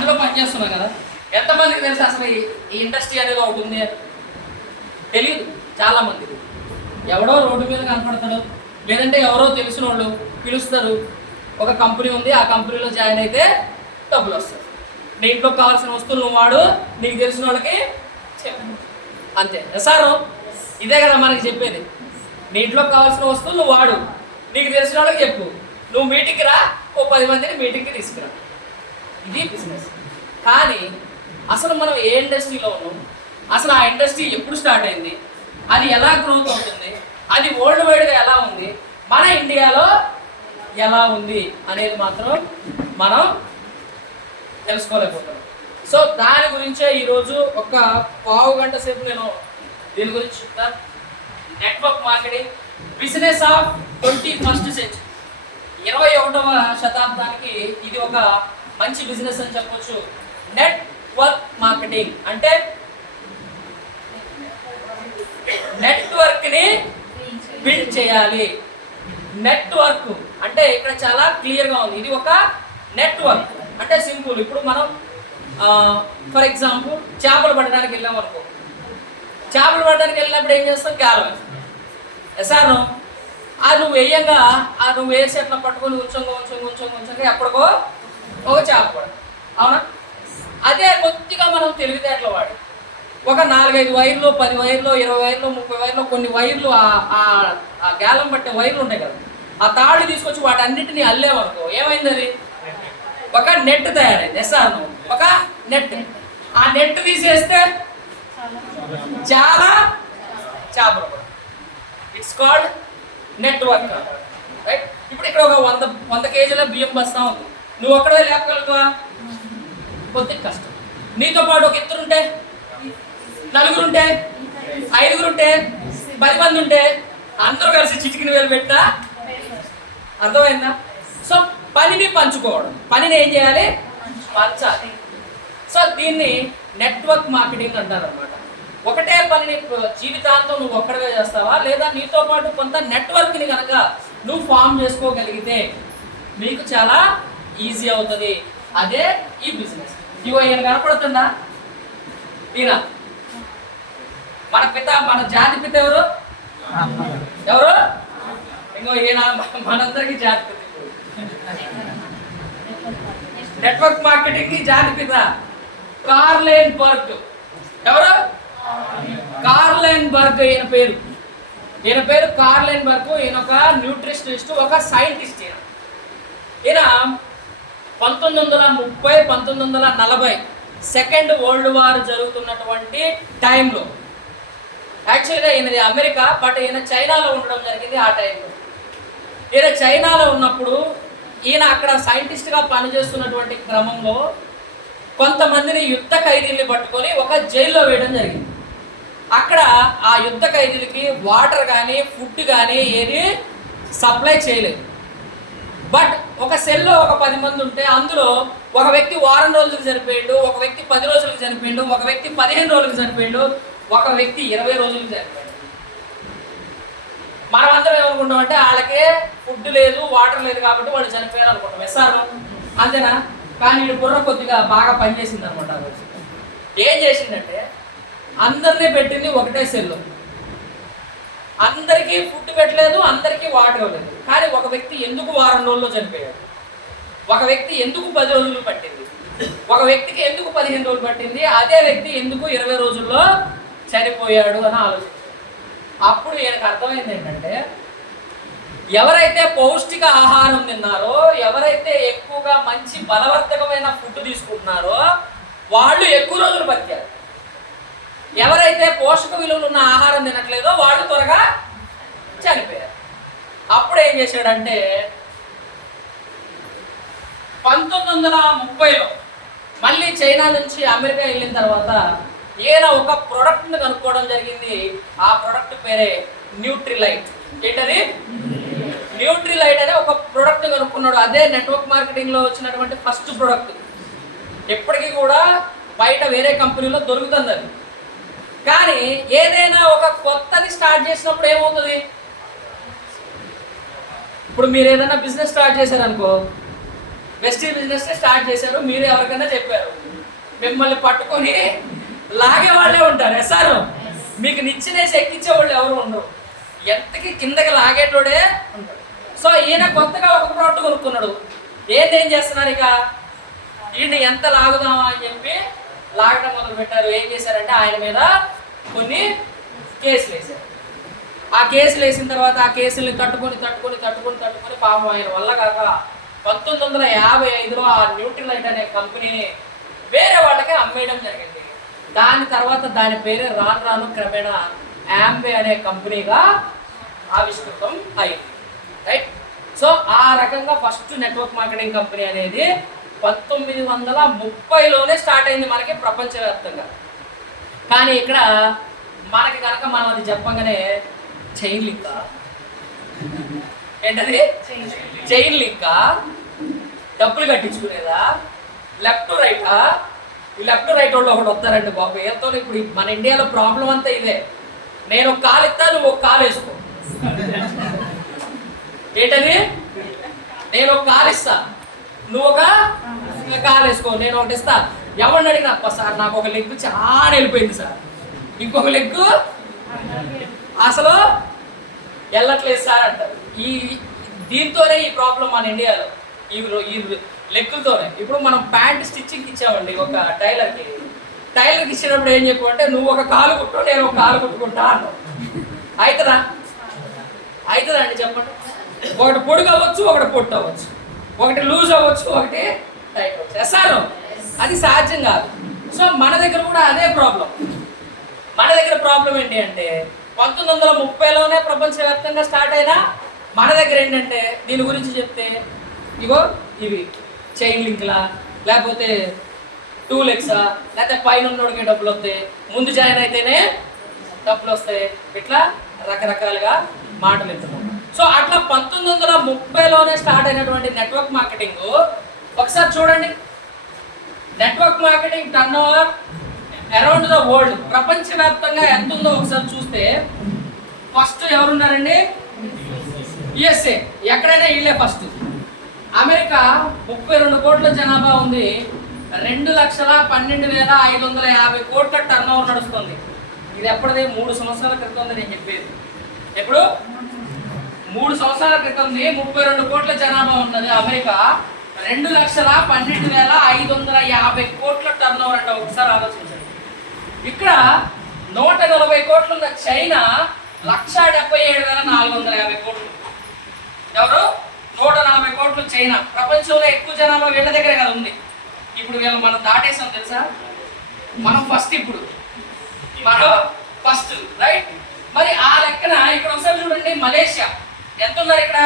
అందులో పనిచేస్తున్నాం కదా. ఎంతమందికి తెలుసు అసలు ఈ ఇండస్ట్రీ అనేది ఒకటి ఉంది అని? తెలియదు చాలా మందికి. ఎవడో రోడ్డు మీద కనపడతాడు, లేదంటే ఎవరో తెలిసిన వాళ్ళు పిలుస్తారు, ఒక కంపెనీ ఉంది, ఆ కంపెనీలో జాయిన్ అయితే డబ్బులు వస్తాయి. నీ ఇంట్లో కావాల్సిన వస్తువులు నువ్వు వాడు, నీకు తెలిసిన వాళ్ళకి చెప్పు, అంతే. సార్ ఇదే కదా మనకి చెప్పేది. నీ ఇంట్లో కావాల్సిన వస్తువులు నువ్వు వాడు, నీకు తెలిసిన వాళ్ళకి చెప్పు, నువ్వు మీటింగ్కి రా, ఓ 10 మందిని మీటింగ్కి తీసుకురా. ఇది బిజినెస్. కానీ అసలు మనం ఏ ఇండస్ట్రీలో ఉన్నాం, అసలు ఆ ఇండస్ట్రీ ఎప్పుడు స్టార్ట్ అయింది, అది ఎలా గ్రోత్ అవుతుంది, అది వరల్డ్ వైడ్గా ఎలా ఉంది, మన ఇండియాలో ఎలా ఉంది అనేది మాత్రం మనం తెలుసుకోలేకపోతున్నాం. సో దాని గురించే ఈరోజు ఒక పావు గంట సేపు నేను దీని గురించి చెప్తాను. Network marketing, business of 21st century, 21వ శతాబ్దానికి ఇది ఒక మంచి బిజినెస్ అని చెప్పొచ్చు. నెట్వర్క్ మార్కెటింగ్ అంటే నెట్వర్క్ని బిల్డ్ చేయాలి. నెట్వర్క్ అంటే ఇక్కడ చాలా క్లియర్గా ఉంది. ఇది ఒక నెట్వర్క్ అంటే సింపుల్. ఇప్పుడు మనం ఫర్ ఎగ్జాంపుల్ చేపలు పట్టడానికి వెళ్ళాం అనుకో, చేపలు పట్టడానికి వెళ్ళినప్పుడు ఏం చేస్తాం, గాలం వేస్తాను. నువ్వు వేయంగా నువ్వు వేసి అట్లా పట్టుకొని ఉంచంగా ఎప్పటికో ఒక చేప పడదు, అవునా? అదే కొద్దిగా మనం తెలివితేటలు వాడి ఒక 4-5 వైర్లు, 10 వైర్లు, 20 వైర్లు, 30 వైర్లు, కొన్ని వైర్లు ఆ గాలం పట్టే వైర్లు ఉంటాయి కదా, ఆ తాళ్ళు తీసుకొచ్చి వాటన్నిటిని అల్లేవనుకో, ఏమైంది, అది ఒక నెట్ తయారైంది. సార్ ఒక నెట్, ఆ నెట్ తీసేస్తే చాలా చేపలు పడతాయి. It's called network, right? ఇప్పుడు ఇక్కడ ఒక 100 కేజీల బియ్యం బస్తా ఉంది, నువ్వు ఒక్కడే లేపగలుగుతావా? కొద్దిగా కష్టం. నీతో పాటు ఒక ఇద్దరు ఉంటే, 4 ఉంటే, 5 ఉంటే, 10 మంది ఉంటే, అందరూ కలిసి చిటికిన వేలు పెట్టినా, అర్థమైందా? సో పనిని పంచుకోవడం, పనిని ఏం చేయాలి, పంచాలి. సో దీన్ని నెట్వర్క్ మార్కెటింగ్ అంటారు అనమాట. ఒకటే పనిని జీవితాంతం నువ్వు ఒక్కడే చేస్తావా, లేదా నీతో పాటు కొంత నెట్వర్క్ని కనుక నువ్వు ఫామ్ చేసుకోగలిగితే మీకు చాలా ఈజీ అవుతుంది. అదే ఈ బిజినెస్. ఇగో ఈయన కనపడుతుందా, ఈయన మన పిత, మన జాతి పిత ఎవరు? ఇంకో ఈయన మనందరికీ జాతి పిత. నెట్వర్క్ మార్కెటింగ్ కి జాతి పిత కార్లెన్ బర్గ్. ఎవరు? కార్లెన్ బర్గ్. ఈయన పేరు కార్లెన్ బర్గ్. ఈయన ఒక న్యూట్రిషనిస్ట్, ఒక సైంటిస్ట్. ఈయన 1930, 1940 సెకండ్ వరల్డ్ వార్ జరుగుతున్నటువంటి టైంలో, యాక్చువల్గా ఈయనది అమెరికా, బట్ ఈయన చైనాలో ఉండడం జరిగింది. ఆ టైంలో ఈయన చైనాలో ఉన్నప్పుడు ఈయన అక్కడ సైంటిస్ట్గా పనిచేస్తున్నటువంటి క్రమంలో కొంతమందిని యుద్ధ ఖైదీల్ని పట్టుకొని ఒక జైల్లో వేయడం జరిగింది. అక్కడ ఆ యుద్ధ ఖైదీలకి వాటర్ కానీ ఫుడ్ కానీ ఏది సప్లై చేయలేదు. బట్ ఒక సెల్లో ఒక 10 మంది ఉంటే అందులో ఒక వ్యక్తి వారం రోజులకు చనిపోయిండు, ఒక వ్యక్తి 10 రోజులకు చనిపోయిండు, ఒక వ్యక్తి 15 రోజులకు చనిపోయిండు, ఒక వ్యక్తి 20 రోజులకు చనిపోయిండు. మనం అందరం ఏమనుకుంటాం అంటే వాళ్ళకే ఫుడ్ లేదు, వాటర్ లేదు కాబట్టి వాళ్ళు చనిపోయారు అనుకుంటాం. ఎస్ఆర్ అంతేనా? కానీ వీడు బుర్ర కొద్దిగా బాగా పనిచేసింది అనమాట. ఆ రోజు ఏం చేసిందంటే అందరినీ పెట్టింది ఒకటే సెల్లో, అందరికీ ఫుడ్ పెట్టలేదు, అందరికీ వాటర్ ఇవ్వలేదు. కానీ ఒక వ్యక్తి ఎందుకు వారం రోజుల్లో చనిపోయాడు, ఒక వ్యక్తి ఎందుకు 10 రోజులు పట్టింది, ఒక వ్యక్తికి ఎందుకు 15 రోజులు పట్టింది, అదే వ్యక్తి ఎందుకు 20 రోజుల్లో చనిపోయాడు అని ఆలోచించాడు. అప్పుడు ఈయనకు అర్థమైంది ఏంటంటే, ఎవరైతే పౌష్టిక ఆహారం తిన్నారో, ఎవరైతే ఎక్కువగా మంచి బలవర్ధకమైన ఫుడ్ తీసుకుంటున్నారో వాళ్ళు ఎక్కువ రోజులు బతికారు. ఎవరైతే పోషక విలువలు ఉన్న ఆహారం తినట్లేదో వాళ్ళు త్వరగా చనిపోయారు. అప్పుడు ఏం చేశాడంటే 1930లో మళ్ళీ చైనా నుంచి అమెరికా వెళ్ళిన తర్వాత ఈయన ఒక ప్రోడక్ట్ని కనుక్కోవడం జరిగింది. ఆ ప్రోడక్ట్ పేరే న్యూట్రిలైట్. ఏంటది? న్యూట్రిలైట్ అనే ఒక ప్రోడక్ట్ కనుక్కున్నాడు. అదే నెట్వర్క్ మార్కెటింగ్లో వచ్చినటువంటి ఫస్ట్ ప్రోడక్ట్. ఎప్పటికీ కూడా బయట వేరే కంపెనీలో దొరుకుతుంది అది. కానీ ఏదైనా ఒక కొత్తది స్టార్ట్ చేసినప్పుడు ఏమవుతుంది, ఇప్పుడు మీరు ఏదైనా బిజినెస్ స్టార్ట్ చేశారనుకో, వెస్టీజ్ బిజినెస్ స్టార్ట్ చేశారు. మీరు ఎవరికైనా చెప్పారు, మిమ్మల్ని పట్టుకొని లాగే వాళ్ళే ఉంటారు. ఎస్ఆర్ మీకు నిచ్చినేసి ఎక్కించే వాళ్ళు ఎవరు ఉండరు, ఎంతకి కిందకి లాగేటోడే ఉంటాడు. సో ఈయన కొత్తగా ఒక ప్రోడక్ట్ కొనుక్కున్నాడు. ఏం చేస్తున్నారు, ఇక ఈయన ఎంత లాగుదామా అని చెప్పి లాగడం మొదలు పెట్టారు. ఏం చేశారంటే ఆయన మీద కొన్ని కేసులు వేశారు. ఆ కేసులు వేసిన తర్వాత ఆ కేసుల్ని తట్టుకొని పాపం ఆయన వల్ల కాక 1955లో ఆ న్యూట్రిలైట్ అనే కంపెనీని వేరే వాళ్ళకి అమ్మేయడం జరిగింది. దాని తర్వాత దాని పేరే రాను క్రమేణా యాంబే అనే కంపెనీగా ఆవిష్కృతం అయింది. రైట్. సో ఆ రకంగా ఫస్ట్ నెట్వర్క్ మార్కెటింగ్ కంపెనీ అనేది 1930లోనే స్టార్ట్ అయింది మనకి ప్రపంచవ్యాప్తంగా. కానీ ఇక్కడ మనకి కనుక మనం అది చెప్పగానే చైన్ లింకా ఏంటది, చైన్ లింకా, డబ్బులు కట్టించుకునేదా, లెఫ్ట్ టు రైటా? ఈ లెఫ్ట్ టు రైట్ వాళ్ళు ఒకటి వస్తారండి బాబు. ఏతో ఇప్పుడు మన ఇండియాలో ప్రాబ్లం అంతా ఇదే. నేను ఒక కాలు ఇస్తా, నువ్వు ఒక కాలు వేసుకో. ఏంటది, నేను ఒక కాలు ఇస్తా, నువ్వు ఒక కాలు వేసుకో. నేను ఒకటి ఇస్తా. ఎవరిని అడిగినా సార్ నాకు ఒక లెగ్ చాలా వెళ్ళిపోయింది సార్, ఇంకొక లెగ్ అసలు వెళ్ళట్లేదు సార్ అంటారు. దీంతోనే ఈ ప్రాబ్లం మన ఇండియాలో, ఈ లెక్కులతోనే. ఇప్పుడు మనం ప్యాంట్ స్టిచ్చింగ్ ఇచ్చామండి ఒక టైలర్కి ఇచ్చినప్పుడు ఏం చెప్పమంటే, నువ్వు ఒక కాలు కుట్టు, నేను ఒక కాలు కుట్టుకుంటా అన్నావు. అవుతుందా అండి చెప్పండి? ఒకటి పొడుగు అవ్వచ్చు, ఒకటి పొట్టు అవ్వచ్చు, ఒకటి లూజ్ అవ్వచ్చు, ఒకటి టైట్ అవ్వచ్చు. ఎస్ఆర్ అది సాధ్యం కాదు. సో మన దగ్గర కూడా అదే ప్రాబ్లం. మన దగ్గర ప్రాబ్లం ఏంటి అంటే 1930లోనే ప్రపంచవ్యాప్తంగా స్టార్ట్ అయినా మన దగ్గర ఏంటంటే దీని గురించి చెప్తే ఇగో ఇవి చైన్ లింక్లా, లేకపోతే 2 లెగ్సా, లేకపోతే పైన ఉన్నోడికి డబ్బులు వస్తాయి, ముందు జాయిన్ అయితేనే డబ్బులు వస్తాయి, ఇట్లా రకరకాలుగా మాటలు ఎత్తున్నాం. సో అట్లా 1930లోనే స్టార్ట్ అయినటువంటి నెట్వర్క్ మార్కెటింగ్ ఒకసారి చూడండి. Network marketing turn over around the world ప్రపంచవ్యాప్తంగా ఎంత ఉందో ఒకసారి చూస్తే ఫస్ట్ ఎవరున్నారండి? యుఎస్ఏ. ఎక్కడైనా వీళ్ళే ఫస్ట్. అమెరికా 32 కోట్ల జనాభా ఉంది, 2,12,550 కోట్ల టర్న్ ఓవర్ నడుస్తుంది. ఇది ఎప్పటిదే 3 సంవత్సరాల క్రితం ఉంది నేను చెప్పేది. ఎప్పుడు 3 సంవత్సరాల క్రితం 32 కోట్ల జనాభా ఉన్నది అమెరికా, 2,12,550 కోట్ల టర్న్ ఓవర్ అంటే ఒకసారి ఆలోచించండి. ఇక్కడ 140 కోట్లు ఉన్న చైనా 1,77,450 కోట్లు. ఎవరు? 140 కోట్లు చైనా. ప్రపంచంలో ఎక్కువ జనాభా వీళ్ళ దగ్గరే కదా ఉంది. ఇప్పుడు వీళ్ళు మనం దాటేసాం తెలుసా? మనం ఫస్ట్, ఇప్పుడు మనం ఫస్ట్, రైట్? మరి ఆ లెక్కన ఇక్కడ ఒకసారి చూడండి, మలేషియా ఎంత ఉన్నారు ఇక్కడ?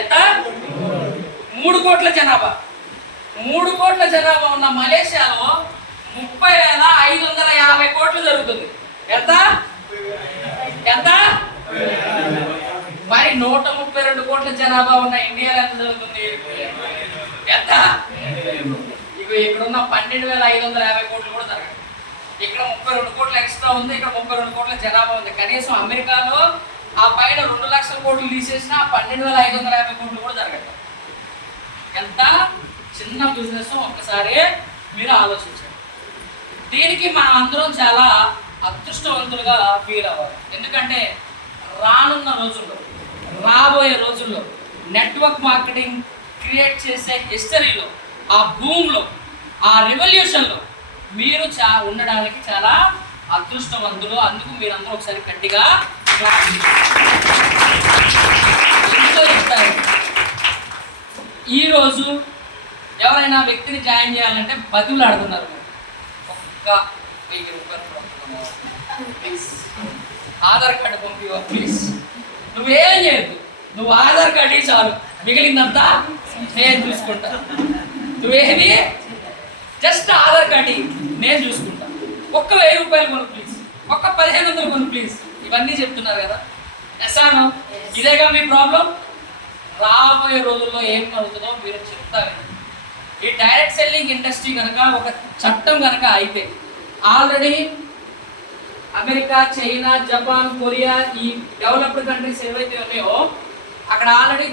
ఎంత? 3 కోట్ల జనాభా. 3 కోట్ల జనాభా ఉన్న మలేషియాలో 30,550 కోట్లు జరుగుతుంది. ఎంత? మరి 132 కోట్ల జనాభా ఉన్న ఇండియాలో ఎంత జరుగుతుంది? ఎంత? ఇక ఇక్కడున్న 12,550 కోట్లు కూడా జరగదు. ఇక్కడ 32 కోట్ల ఎక్స్ట్రా ఉంది, ఇక్కడ 32 కోట్ల జనాభా ఉంది. కనీసం అమెరికాలో ఆ పైన 2 లక్షల కోట్లు తీసేసిన 12,550 కోట్లు కూడా జరగదు. ఎంత చిన్న బిజినెస్ ఒక్కసారి మీరు ఆలోచించండి. దీనికి మనం అందరం చాలా అదృష్టవంతులుగా ఫీల్ అవ్వాలి. ఎందుకంటే రానున్న రోజుల్లో, రాబోయే రోజుల్లో నెట్వర్క్ మార్కెటింగ్ క్రియేట్ చేసే హిస్టరీలో, ఆ భూమిలో, ఆ రెవల్యూషన్లో మీరు ఉండడానికి చాలా అదృష్టవంతులు. అందుకు మీరందరూ ఒకసారి గట్టిగా ఎంతో చెప్తారు. ఈరోజు ఎవరైనా వ్యక్తిని జాయిన్ చేయాలంటే బదులు ఆడుతున్నారు. ఒక్క 1000 రూపాయలు ప్లీజ్, ఆధార్ కార్డు పంపివా ప్లీజ్. నువ్వేం చేయద్దు, నువ్వు ఆధార్ కార్డు చాలు, మిగిలిందంతా నేను చూసుకుంటా. నువ్వేది జస్ట్ ఆధార్ కార్డు నేను చూసుకుంటా. ఒక్క 1000 రూపాయలు కొను ప్లీజ్, ఒక్క 1500 కొను ప్లీజ్. ఇవన్నీ చెప్తున్నారు కదా. ఎస్ఆను ఇదేగా మీ ప్రాబ్లం. రాబోయే రోజుల్లో ఏం అవుతుందో మీరు చెప్తారు. ఈ డైరెక్ట్ సెల్లింగ్ ఇండస్ట్రీ కనుక ఒక చట్టం కనుక అయితే, already America, China, Japan, Korea, ఈ డెవలప్డ్ కంట్రీస్ ఏవైతే ఉన్నాయో అక్కడ ఆల్రెడీ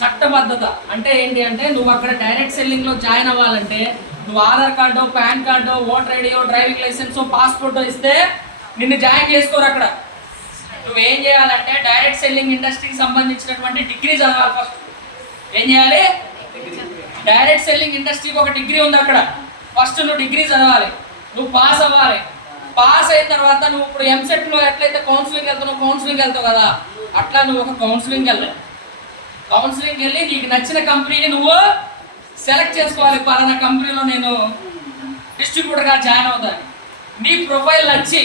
చట్టబద్ధత అంటే ఏంటి అంటే నువ్వు అక్కడ డైరెక్ట్ సెల్లింగ్లో జాయిన్ అవ్వాలంటే నువ్వు Aadhaar card, PAN card, voter ఐడియో, డ్రైవింగ్ లైసెన్స్, పాస్పోర్ట్ ఇస్తే నిన్ను జాయిన్ చేసుకోరు. అక్కడ నువ్వేం చేయాలంటే డైరెక్ట్ సెల్లింగ్ ఇండస్ట్రీకి సంబంధించినటువంటి డిగ్రీ చదవాలి. ఫస్ట్ ఏం చేయాలి? డైరెక్ట్ సెల్లింగ్ ఇండస్ట్రీకి ఒక డిగ్రీ ఉంది అక్కడ. ఫస్ట్ నువ్వు డిగ్రీ చదవాలి, నువ్వు పాస్ అవ్వాలి. పాస్ అయిన తర్వాత నువ్వు ఇప్పుడు ఎంసెట్లో ఎట్లయితే కౌన్సిలింగ్ వెళ్తున్నావు, కౌన్సిలింగ్ వెళ్తావు కదా, అట్లా నువ్వు ఒక కౌన్సిలింగ్ వెళ్ళాలి. కౌన్సిలింగ్కి వెళ్ళి నీకు నచ్చిన కంపెనీని నువ్వు సెలెక్ట్ చేసుకోవాలి. పలానా కంపెనీలో నేను డిస్ట్రిబ్యూటర్గా జాయిన్ అవుతాను. నీ ప్రొఫైల్ నచ్చి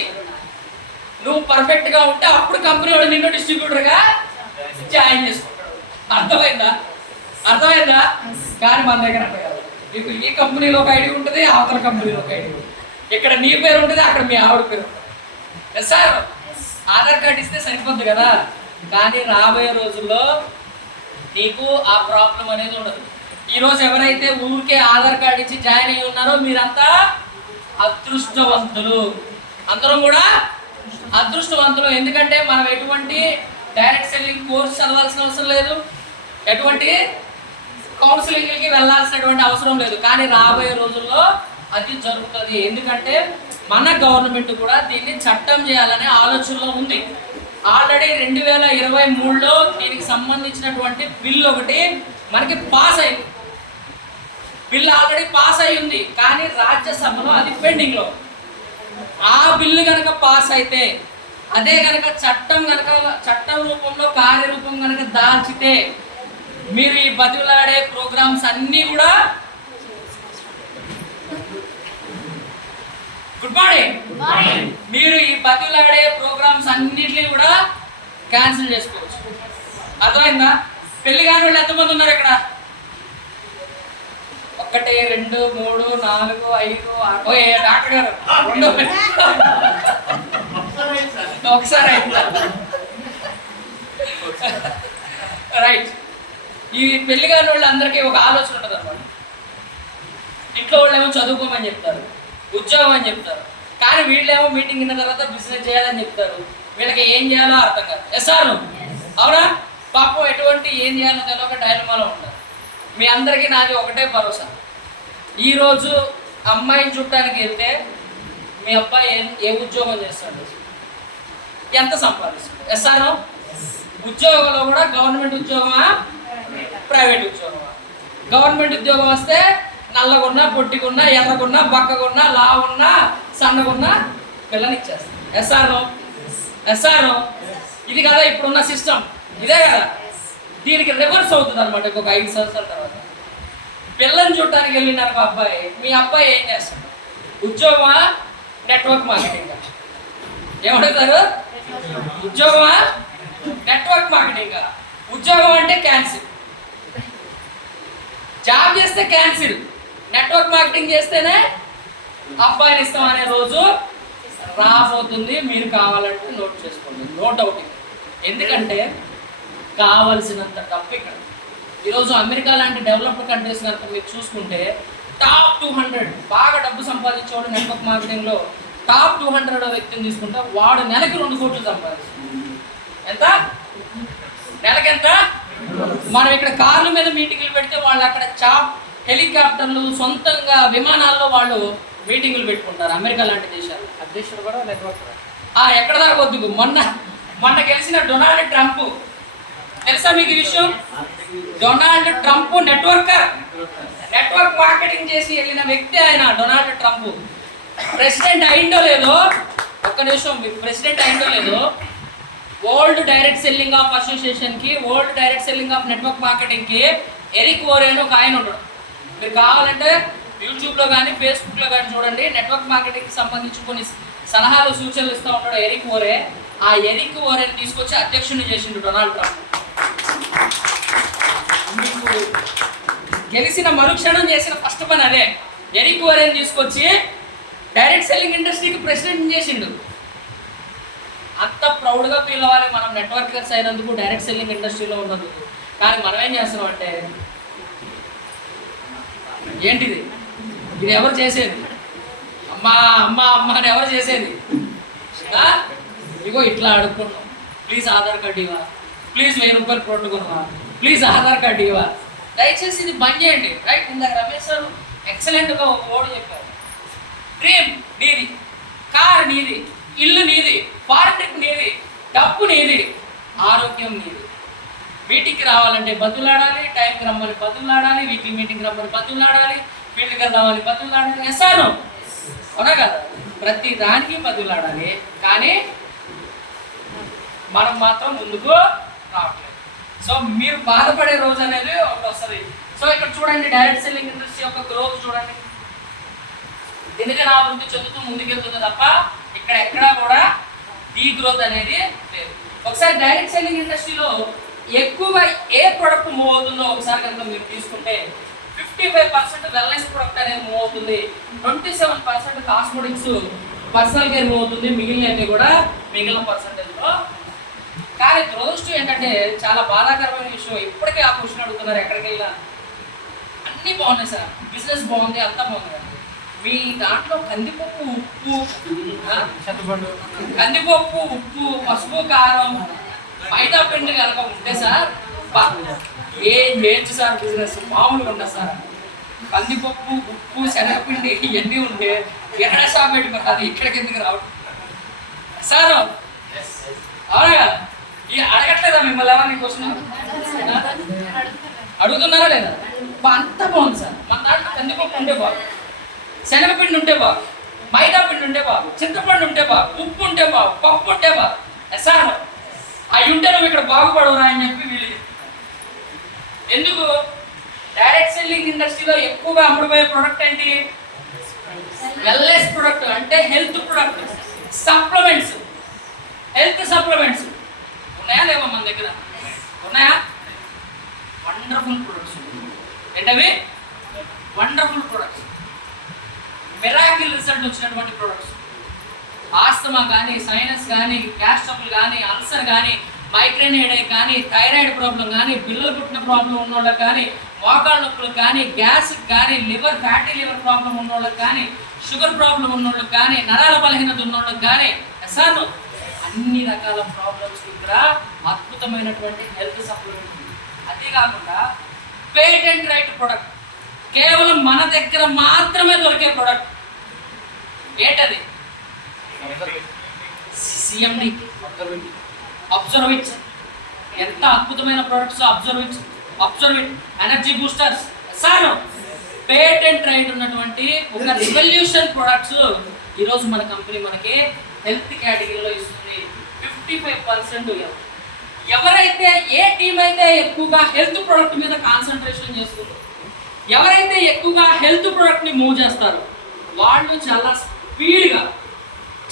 నువ్వు పర్ఫెక్ట్గా ఉంటే అప్పుడు కంపెనీ వాడు నిన్ను డిస్ట్రిబ్యూటర్గా జాయిన్ చేసుకుంటాడు. అర్థమైందా? కానీ మన దగ్గర మీకు ఈ కంపెనీలో ఒక ఐడి ఉంటుంది, అవతల కంపెనీలో ఒక ఐడి ఉంటుంది. ఇక్కడ నీ పేరు ఉంటుంది, అక్కడ మీ ఆవిడ పేరు ఉంటుంది. సార్ ఆధార్ కార్డు ఇస్తే సరిపోద్ది కదా, కానీ రాబోయే రోజుల్లో నీకు ఆ ప్రాబ్లం అనేది ఉండదు. ఈరోజు ఎవరైతే ఊరికే ఆధార్ కార్డు ఇచ్చి జాయిన్ అయ్యి ఉన్నారో మీరంతా అదృష్టవంతులు. అందరం కూడా అదృష్టవంతులు. ఎందుకంటే మనం ఎటువంటి డైరెక్ట్ సెల్లింగ్ కోర్స్ చదవాల్సిన అవసరం లేదు, ఎటువంటి కౌన్సిలింగ్కి వెళ్ళాల్సినటువంటి అవసరం లేదు. కానీ రాబోయే రోజుల్లో అది జరుగుతుంది. ఎందుకంటే మన గవర్నమెంట్ కూడా దీన్ని చట్టం చేయాలనే ఆలోచనలో ఉంది. ఆల్రెడీ 2023లో దీనికి సంబంధించినటువంటి బిల్ ఒకటి మనకి పాస్ అయింది. బిల్ ఆల్రెడీ పాస్ అయి ఉంది, కానీ రాజ్యసభలో అది పెండింగ్లో. ఆ బిల్లు కనుక పాస్ అయితే, అదే కనుక చట్టం రూపంలో కార్యరూపం కనుక దాల్చితే మీరు ఈ బతిలాడే ప్రోగ్రామ్స్ అన్నీ కూడా గుడ్ మార్నింగ్ మీరు ఈ బతిలాడే ప్రోగ్రామ్స్ అన్నిటినీ కూడా క్యాన్సిల్ చేసుకోవచ్చు. అర్థమైందా? పెళ్లి కాని వాళ్ళు ఎంతమంది ఉన్నారు ఇక్కడ? 1 2 3 4 5 6 డాక్టర్ గారు ఒకసారి రైట్. ఈ పెళ్లి కాని వాళ్ళు అందరికీ ఒక ఆలోచన ఉంటుంది అన్నమాట. ఇంట్లో వాళ్ళు ఏమో చదువుకోమని చెప్తారు, ఉద్యోగం అని చెప్తారు, కానీ వీళ్ళేమో మీటింగ్ అయిన తర్వాత బిజినెస్ చేయాలని చెప్తారు. వీళ్ళకి ఏం చేయాలో అర్థం కాదు. సార్ అవునా? పాపం ఎటువంటి ఏం చేయాలో తెలియక డైలమాలో ఉంటారు. మీ అందరికీ నాది ఒకటే భరోసా. ఈరోజు అమ్మాయిని చూడటానికి వెళ్తే మీ అబ్బాయి ఏ ఉద్యోగం చేస్తాడు, ఎంత సంపాదిస్తాడు? సార్ ఉద్యోగంలో కూడా గవర్నమెంట్ ఉద్యోగమా, ప్రైవేట్ ఉద్యోగమా? గవర్నమెంట్ ఉద్యోగం వస్తే నల్లగున్నా, పొట్టిగున్నా, ఎర్రగున్నా, బక్కగున్నా, లావున్నా, సన్నగున్నా పిల్లని ఇచ్చేస్తాం. ఎస్ఆర్ ఇది కదా ఇప్పుడున్న సిస్టమ్, ఇదే కదా. దీనికి రివర్స్ అవుతుంది అనమాట. ఇంకొక 5 సంవత్సరాల తర్వాత పిల్లని చూడటానికి వెళ్ళినారు అబ్బాయి. మీ అబ్బాయి ఏం చేస్తాడు? ఉద్యోగమా, నెట్వర్క్ మార్కెటింగ్? ఏమడుగుతారు? ఉద్యోగమా, నెట్వర్క్ మార్కెటింగ్? ఉద్యోగం అంటే క్యాన్సిల్, జాబ్ చేస్తే క్యాన్సిల్, నెట్వర్క్ మార్కెటింగ్ చేస్తేనే అబ్బాయిని ఇస్తాం అనే రోజు రాబోతుంది. మీరు కావాలంటే నోట్ చేసుకోండి, నో డౌట్. ఎందుకంటే కావలసినంత డబ్బు ఇక్కడ ఈరోజు అమెరికా లాంటి డెవలప్డ్ కంట్రీస్ కనుక మీరు చూసుకుంటే టాప్ 200 బాగా డబ్బు సంపాదించేవాడు నెట్వర్క్ మార్కెటింగ్లో టాప్ 200 వ్యక్తిని తీసుకుంటే వాడు నెలకి 2 కోట్లు సంపాదిస్తాడు. ఎంత? నెలకి ఎంత? మనం ఇక్కడ కార్ల మీద మీటింగ్లు పెడితే వాళ్ళు అక్కడ హెలికాప్టర్లు, సొంతంగా విమానాల్లో వాళ్ళు మీటింగులు పెట్టుకుంటారు. అమెరికా లాంటి దేశాలు అధ్యక్షుడు కూడా నెట్వర్క్. ఎక్కడ దాకా వద్దు. మొన్న గెలిచిన డొనాల్డ్ ట్రంప్ తెలుసా మీకు ఈ విషయం? డొనాల్డ్ ట్రంప్ నెట్వర్క్ మార్కెటింగ్ చేసి వెళ్ళిన వ్యక్తి ఆయన. డొనాల్డ్ ట్రంప్ ప్రెసిడెంట్ అయిందో లేదో, ఒక్క నిమిషం, ప్రెసిడెంట్ అయిందో లేదో, వరల్డ్ డైరెక్ట్ సెల్లింగ్ ఆఫ్ అసోసియేషన్కి, world direct selling of network మార్కెటింగ్కి ఎరిక్ ఓరే అని ఒక ఆయన ఉన్నాడు. మీరు కావాలంటే యూట్యూబ్లో కానీ ఫేస్బుక్లో కానీ చూడండి. నెట్వర్క్ మార్కెటింగ్కి సంబంధించి కొన్ని సలహాలు, సూచనలు ఇస్తూ ఉంటాడు ఎరిక్ ఓరే. ఆ ఎరిక్ ఓరేని తీసుకొచ్చి అధ్యక్షుడిని చేసిండు డొనాల్డ్ ట్రంప్. మీకు గెలిచిన మరుక్షణం చేసిన ఫస్ట్ పని అదే. ఎరిక్ ఓరేని తీసుకొచ్చి డైరెక్ట్ సెల్లింగ్ ఇండస్ట్రీకి ప్రెసిడెంట్ చేసిండు. అంత ప్రౌడ్గా ఫీల్ అవ్వాలి మనం నెట్వర్కర్స్ అయినందుకు, డైరెక్ట్ సెల్లింగ్ ఇండస్ట్రీలో ఉన్నందుకు. కానీ మనం ఏం చేస్తున్నాం అంటే, ఏంటిది, ఇది ఎవరు చేసేది? అమ్మా అమ్మా అమ్మ అని ఎవరు చేసేది? ఇగో ఇట్లా అడుగుతున్నాం, ప్లీజ్ ఆధార్ కార్డు ఇవ్వా, ప్లీజ్ 1000 రూపాయలు ప్రోటోకాల్, ప్లీజ్ ఆధార్ కార్డు ఇవ్వాలి. దయచేసి ఇది బంద్ చేయండి. రైట్, ఇందాక రమేష్ సార్ ఎక్సలెంట్గా ఒక ఓడి చెప్పారు. డ్రీమ్ నీది, కార్ నీది, ఇల్లు నీది, ఫారెన్ ట్రిప్ నీది, డబ్బు నీది, ఆరోగ్యం నీది. మీటింగ్కి రావాలంటే బతులాడాలి, టైంకి రమ్మని బతులాడాలి, వీక్లీ మీటింగ్కి రమ్మని బతులాడాలి, ఫీల్డ్కి రావాలి బతులాడాలి. ఎస్సాను అవునా కదా? ప్రతి దానికి బతులాడాలి, కానీ మనం మాత్రం ముందుకు రావట్లేదు. సో మీరు బాధపడే రోజు అనేది ఒకటి వస్తుంది. సో ఇక్కడ చూడండి, డైరెక్ట్ సెల్లింగ్ ఇండస్ట్రీ యొక్క గ్రోత్ చూడండి, దినదిన అభివృద్ధి చెందుతూ ముందుకెళ్తుంది తప్ప ఇక్కడ ఎక్కడా కూడా డీ గ్రోత్ అనేది లేదు. ఒకసారి డైరెక్ట్ సెల్లింగ్ ఇండస్ట్రీలో ఎక్కువగా ఏ ప్రొడక్ట్ మూవ్ అవుతుందో ఒకసారి కనుక మీరు తీసుకుంటే 55% వెల్నెస్ ప్రొడక్ట్ అనేది మూవ్ అవుతుంది, 27% కాస్మెటిక్స్ పర్సనల్ కేర్ మూవ్ అవుతుంది, మిగిలినవి కూడా మిగిలిన పర్సంటేజ్లో. కానీ దురదృష్టం ఏంటంటే చాలా బాధాకరమైన విషయం, ఇప్పటికే ఆ క్వశ్చన్ అడుగుతున్నారు ఎక్కడికి వెళ్ళినా. అన్నీ బాగున్నాయి సార్, బిజినెస్ బాగుంది, అంతా బాగుంది, మీ దాంట్లో కందిపప్పు ఉప్పు, కందిపప్పు ఉప్పు, పసుపు కారం, మైదా పిండి కనుక ఉంటే సార్ ఏం చేయొచ్చు సార్, బిజినెస్ మామూలుగా ఉండదు సార్. కందిపప్పు ఉప్పు శనగపిండి ఇవన్నీ ఉంటే కిరాణా షాప్ పెట్టుకుంటారు, ఇక్కడికి ఎందుకు రావడం సార్? అవునా? ఈ అడగట్లేదా మిమ్మల్ని ఏమన్నా క్వశ్చన్ అడుగుతున్నారా లేదా? అంత బాగుంది సార్, మన దాంట్లో కందిపప్పు ఉంటే బాగు, శనగపిండి ఉంటే బాగు, మైదా పిండి ఉంటే బాగు, చింతపండు ఉంటే బాగు, ఉప్పు ఉంటే బాగు, పప్పు ఉంటే బాగు. సార్ అవి ఉంటే నువ్వు ఇక్కడ బాగుపడవురా అని చెప్పి వీళ్ళు. ఎందుకు? డైరెక్ట్ సెల్లింగ్ ఇండస్ట్రీలో ఎక్కువగా అమ్ముడుపోయే ప్రోడక్ట్ ఏంటి? వెల్నెస్ ప్రొడక్ట్, అంటే health product, supplements, health supplements ఉన్నాయా లేవా మన దగ్గర? ఉన్నాయా? Wonderful products. ఏంటవి? వండర్ఫుల్ ప్రొడక్ట్స్, మిరాకిల్ రిజల్ట్ వచ్చినటువంటి ప్రొడక్ట్స్. ఆస్తమా కానీ, సైనస్ కానీ, గ్యాస్ ట్రబుల్ కానీ, అల్సర్ కానీ, మైగ్రేన్ హెడేక్ కానీ, థైరాయిడ్ ప్రాబ్లం కానీ, పిల్లలు పుట్టిన ప్రాబ్లం ఉన్న వాళ్ళకి కానీ, మోకాళ్ళ నొప్పులకు కానీ, గ్యాస్కి కానీ, లివర్ ఫ్యాటీ లివర్ ప్రాబ్లం ఉన్న వాళ్ళకి కానీ, షుగర్ ప్రాబ్లం ఉన్న వాళ్ళకి కానీ, నరాల బలహీనత ఉన్న వాళ్ళకి కానీ, సార్ అన్ని రకాల ప్రాబ్లమ్స్ ఇక్కడ అద్భుతమైనటువంటి హెల్త్ సప్లిమెంట్. అదే కాకుండా పేటెంట్ రైట్ ప్రొడక్ట్, కేవలం మన దగ్గర మాత్రమే దొరికే ప్రొడక్ట్. ఏంటది? సిఎండి అబ్జర్విచ్. ఎంత అద్భుతమైన ప్రొడక్ట్స్! అబ్జర్విట్ energy boosters. Sir patent right ఉన్నటువంటి ఒక రివల్యూషన్ ప్రొడక్ట్స్ ఈరోజు మన కంపెనీ మనకి హెల్త్ కేటగిరీలో ఇస్తుంది. 55% ఎవరైతే, ఏ టీం అయితే ఎక్కువగా హెల్త్ ప్రొడక్ట్ మీద కాన్సన్ట్రేషన్ చేస్తుందో, ఎవరైతే ఎక్కువగా హెల్త్ ప్రొడక్ట్ని మూవ్ చేస్తారో వాళ్ళు చాలా స్పీడ్గా,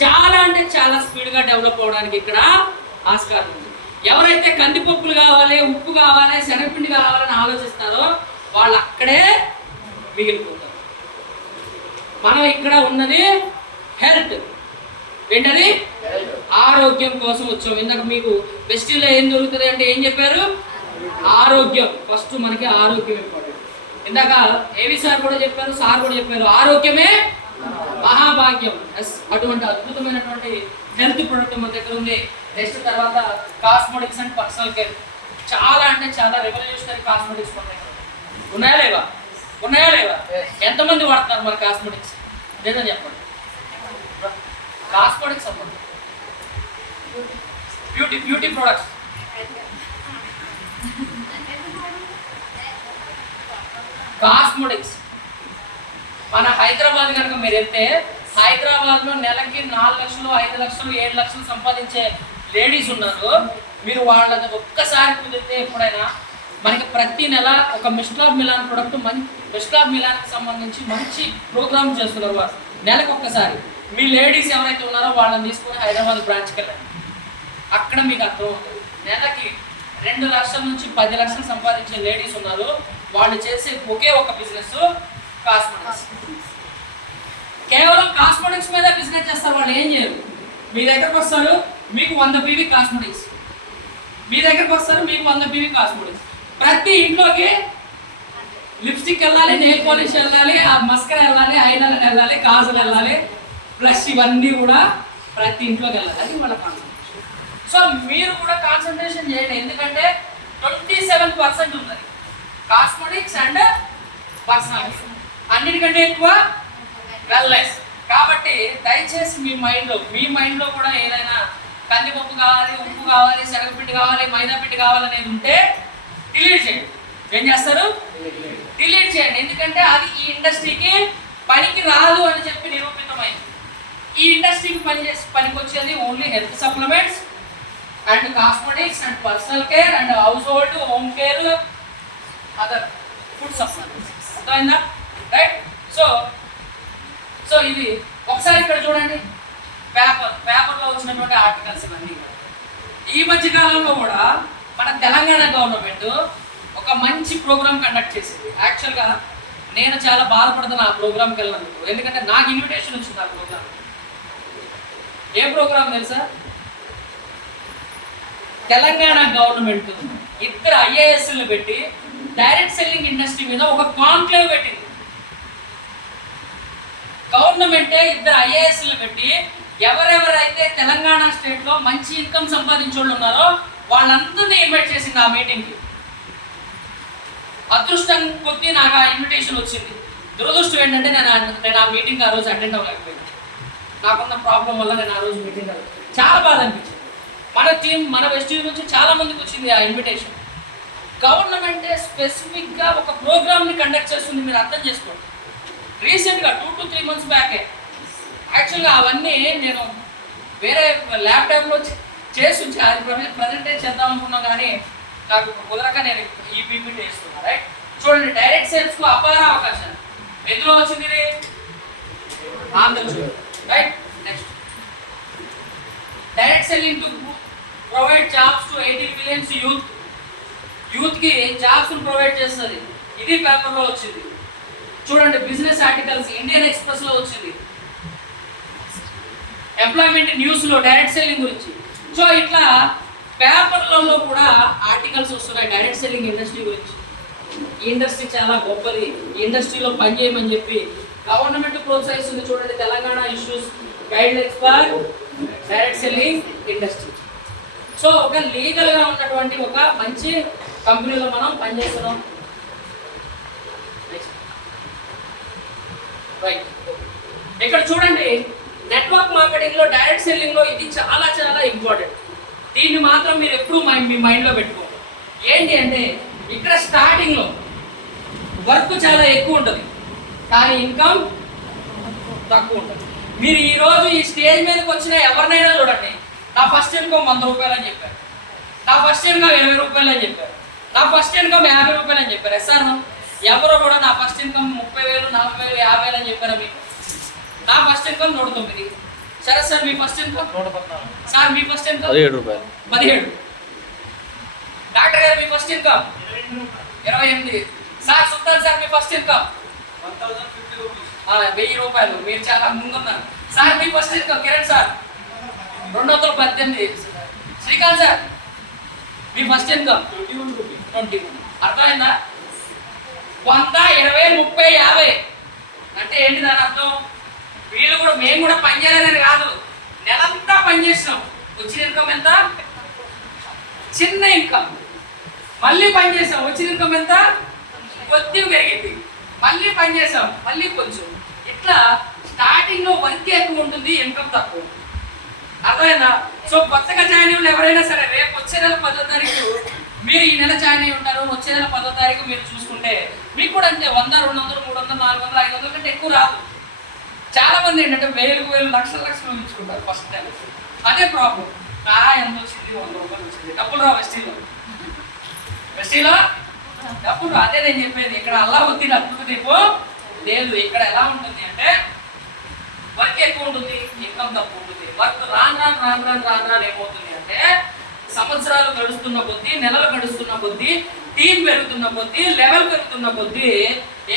చాలా అంటే చాలా స్పీడ్గా డెవలప్ అవడానికి ఇక్కడ ఆస్కారం ఉంది. ఎవరైతే కందిపప్పులు కావాలి, ఉప్పు కావాలి, శనగపిండి కావాలని ఆలోచిస్తారో వాళ్ళు అక్కడే మిగిలిపోతారు. మనం ఇక్కడ ఉన్నది హెల్త్. ఏంటది? ఆరోగ్యం కోసం వచ్చాం. ఇందాక మీకు ఫెస్టివల్లో ఏం దొరుకుతుంది అంటే ఏం చెప్పారు? ఆరోగ్యం. ఫస్ట్ మనకి ఆరోగ్యం ఇంపార్టెంట్. ఇందాక ఏవి సార్ కూడా చెప్పారు, సార్ కూడా చెప్పారు, ఆరోగ్యమే మహాభాగ్యం. అటువంటి అద్భుతమైనటువంటి హెల్త్ ప్రొడక్ట్ మన దగ్గర ఉంది. నెక్స్ట్ తర్వాత కాస్మెటిక్స్ అండ్ పర్సనల్ కేర్. చాలా అంటే చాలా రెవల్యూషనరీ కాస్మెటిక్స్ మన దగ్గర ఉన్నాయా లేవా? ఉన్నాయా లేవా? ఎంతమంది వాడుతున్నారు మన కాస్మెటిక్స్? లేదని చెప్పండి. కాస్మెటిక్స్ అవ్వండి, బ్యూటీ ప్రొడక్ట్స్. కాస్మెటిక్స్ మన హైదరాబాద్ కనుక మీరు వెళ్తే, హైదరాబాద్లో నెలకి 4 లక్షలు, 5 లక్షలు, 7 లక్షలు సంపాదించే లేడీస్ ఉన్నారు. మీరు వాళ్ళది ఒక్కసారి కుదిరితే ఎప్పుడైనా మనకి ప్రతి నెల ఒక mister of Milan product, mister of మిలాన్కి సంబంధించి మంచి ప్రోగ్రామ్ చేస్తున్నారు వారు. నెలకు ఒక్కసారి మీ లేడీస్ ఎవరైతే ఉన్నారో వాళ్ళని తీసుకొని హైదరాబాద్ బ్రాంచ్కి వెళ్ళండి. అక్కడ మీకు అర్థం అవుతుంది. నెలకి 2 లక్షల నుంచి 10 లక్షలు సంపాదించే లేడీస్ ఉన్నారు. వాళ్ళు చేసే ఒకే ఒక బిజినెస్ కాస్మెటిక్స్. కేవలం కాస్మెటిక్స్ మీద బిజినెస్ చేస్తారు. వాళ్ళు ఏం చేయరు. మీ దగ్గరకు వస్తారు, మీకు 100 పీవీ కాస్మెటిక్స్. మీ దగ్గరకు వస్తారు, మీకు 100 పీవీ కాస్మెటిక్స్. ప్రతి ఇంట్లోకి లిప్స్టిక్ వెళ్ళాలి, నెయిల్ పాలిష్ వెళ్ళాలి, ఆ మస్కరా వెళ్ళాలి, ఐలైనర్ వెళ్ళాలి, కాజల్ వెళ్ళాలి, ప్లస్ ఇవన్నీ కూడా ప్రతి ఇంట్లోకి వెళ్ళాలి. అది వాళ్ళ కాన్సన్ట్రేషన్. సో మీరు కూడా కాన్సన్ట్రేషన్ చేయండి. ఎందుకంటే 27% ఉన్నది కాస్మెటిక్స్ అండ్ పర్సనల్. అన్నిటికంటే ఎక్కువ వెల్నెస్. కాబట్టి దయచేసి మీ మైండ్లో కూడా ఏదైనా కందిపప్పు కావాలి, ఉప్పు కావాలి, శనగపిండి కావాలి, మైదా పిండి కావాలనేది ఉంటే డిలీట్ చేయండి. ఏం చేస్తారు? డిలీట్ చేయండి. ఎందుకంటే అది ఈ ఇండస్ట్రీకి పనికి రాదు అని చెప్పి నిరూపితమైంది. ఈ ఇండస్ట్రీకి పనికి వచ్చేది only health supplements and cosmetics and personal care and house hold, home care, other food supplements. అర్థమైందా? రైట్. సో ఇది ఒకసారి ఇక్కడ చూడండి. పేపర్లో వచ్చినటువంటి ఆర్టికల్స్ ఇవన్నీ. ఈ మధ్య కాలంలో కూడా మన తెలంగాణ గవర్నమెంట్ ఒక మంచి ప్రోగ్రామ్ కండక్ట్ చేసింది. యాక్చువల్గా నేను చాలా బాధపడుతున్నా ఆ ప్రోగ్రామ్కి వెళ్ళినందుకు. ఎందుకంటే నాకు ఇన్విటేషన్ వచ్చింది ఆ ప్రోగ్రామ్. ఏ ప్రోగ్రామ్ తెలుసా? తెలంగాణ గవర్నమెంట్ 2 IASలు పెట్టి డైరెక్ట్ సెల్లింగ్ ఇండస్ట్రీ మీద ఒక కాన్క్లేవ్ పెట్టింది. గవర్నమెంటే 2 IASలు పెట్టి ఎవరెవరైతే తెలంగాణ స్టేట్లో మంచి ఇన్కమ్ సంపాదించే వాళ్ళు ఉన్నారో వాళ్ళందరినీ ఇన్వైట్ చేసింది ఆ మీటింగ్కి. అదృష్టం కొద్దీ నాకు ఆ ఇన్విటేషన్ వచ్చింది. దురదృష్టం ఏంటంటే నేను ఆ మీటింగ్ ఆ రోజు అటెండ్ అవ్వలేకపోయాను. నాకున్న ప్రాబ్లం వల్ల నేను ఆ రోజు మీటింగ్ చాలా బాధ అనిపించింది. మన టీం, మన వెస్ట్ నుంచి చాలా మందికి వచ్చింది ఆ ఇన్విటేషన్. గవర్నమెంటే స్పెసిఫిక్గా ఒక ప్రోగ్రామ్ని కండక్ట్ చేస్తుంది. మీరు అర్థం చేసుకోండి. రీసెంట్గా 2 to 3 months బ్యాకే యాక్చువల్గా అవన్నీ నేను వేరే ల్యాప్టాప్లో చేసి అది ప్రజెంటేషన్ చేద్దాం అనుకున్నాను, కానీ నాకు కుదరక నేను ఈ పీపీటీ చేస్తున్నా. రైట్. చూడండి, డైరెక్ట్ సేల్స్కు అపార అవకాశాలు. ఎందులో వచ్చింది ఇది? Andhra Pradesh. Right. Next, direct selling to provide jobs to 80 million యూత్కి జాబ్స్ ప్రొవైడ్ చేస్తుంది. ఇది పేపర్లో వచ్చింది. చూడండి, బిజినెస్ ఆర్టికల్స్ ఇండియన్ ఎక్స్ప్రెస్లో వచ్చింది. ఎంప్లాయ్మెంట్ న్యూస్లో డైరెక్ట్ సెల్లింగ్ గురించి. సో ఇట్లా పేపర్లలో కూడా ఆర్టికల్స్ వస్తున్నాయి డైరెక్ట్ సెల్లింగ్ ఇండస్ట్రీ గురించి. ఈ ఇండస్ట్రీ చాలా గొప్పది, ఈ ఇండస్ట్రీలో పనిచేయమని చెప్పి గవర్నమెంట్ ప్రోత్సహిస్తుంది. చూడండి, Telangana issues guide lines for direct selling industry. So ఒక లీగల్గా ఉన్నటువంటి ఒక మంచి కంపెనీలో మనం పనిచేస్తున్నాం. రైట్. ఇక్కడ చూడండి, నెట్వర్క్ మార్కెటింగ్లో డైరెక్ట్ సెల్లింగ్లో ఇది చాలా చాలా ఇంపార్టెంట్. దీన్ని మాత్రం మీరు ఎప్పుడు మీ మైండ్లో పెట్టుకోండి. ఏంటి అంటే ఇక్కడ స్టార్టింగ్లో వర్క్ చాలా ఎక్కువ ఉంటుంది, కానీ ఇన్కమ్ తక్కువ ఉంటుంది. మీరు ఈరోజు ఈ స్టేజ్ మీదకి వచ్చిన ఎవరినైనా చూడండి, నా ఫస్ట్ ఇన్కమ్ 100 రూపాయలు అని చెప్పారు, నా ఫస్ట్ ఇన్కమ్ 20 రూపాయలు అని చెప్పారు, నా ఫస్ట్ ఇన్కమ్ 50 రూపాయలు అని చెప్పారు. సార్ ఎవరో కూడా నా ఫస్ట్ ఇన్కమ్ 30,000, 40,000, 50,000 అని చెప్పారా మీకు? నా ఫస్ట్ ఇన్కమ్ 109. సరే సార్, మీ ఫస్ట్ ఇన్కమ్ 114. సార్ మీ ఫస్ట్ ఇన్కమ్ 17 రూపాయలు. 17. డాక్టర్ గారు మీ ఫస్ట్ ఇన్కమ్ 28. సార్ సుల్తాన్ సార్ మీ ఫస్ట్ ఇన్కమ్ 1000 రూపాయలు. మీరు చాలా ముందున్నారు. సార్ మీ first income Kiran sir 218. Srikanth sir మీ ఫస్ట్ ఇన్కమ్ 20. అర్థమైందా? 100, 20, 30, 50 అంటే ఏంటి దాని అర్థం? వీళ్ళు కూడా, మేము కూడా పని చేయాలని కాదు, నెలంతా పని చేసినాం, వచ్చిన ఇన్కమ్ ఎంత? చిన్న ఇన్కమ్. మళ్ళీ పని చేసాం, వచ్చిన ఇన్కమ్ ఎంత? కొద్దిగా పెరిగింది. మళ్ళీ పని చేసాం, మళ్ళీ కొంచెం. ఇట్లా స్టార్టింగ్లో వర్క్ ఎక్కువ ఉంటుంది, ఇన్కమ్ తక్కువ. అర్థమైందా? సో కొత్తగా జాయిన్ అయ్యి ఎవరైనా సరే, రేపు వచ్చే నెల 10వ తారీఖు మీరు ఈ నెల జాయిన్ అయ్యి ఉంటారు, వచ్చే నెల 10వ తారీఖు మీరు చూసుకుంటే మీకు కూడా అంతే 100, 200, 300, 400, 500 కంటే ఎక్కువ రాదు. చాలా మంది ఏంటంటే 1000, లక్షలు ఉంచుకుంటారు ఫస్ట్ నెల. అదే ప్రాబ్లం. ఎంత వచ్చింది? 100 రూపాయలు వచ్చింది. డబ్బులు రా వెస్టీలో డబ్బులు. అదే నేను చెప్పేది, ఇక్కడ అల్లా ఉంది డబ్బులు దీపో లేదు. ఇక్కడ ఎలా ఉంటుంది అంటే వర్క్ ఎక్కువ ఉంటుంది, ఇన్కమ్ తక్కువ ఉంటుంది. వర్క్ రాను ఏమవుతుంది అంటే సంవత్సరాలు గడుస్తున్న కొద్దీ, నెలలు గడుస్తున్న కొద్దీ, టీం పెరుగుతున్న కొద్దీ, లెవెల్ పెరుగుతున్న కొద్దీ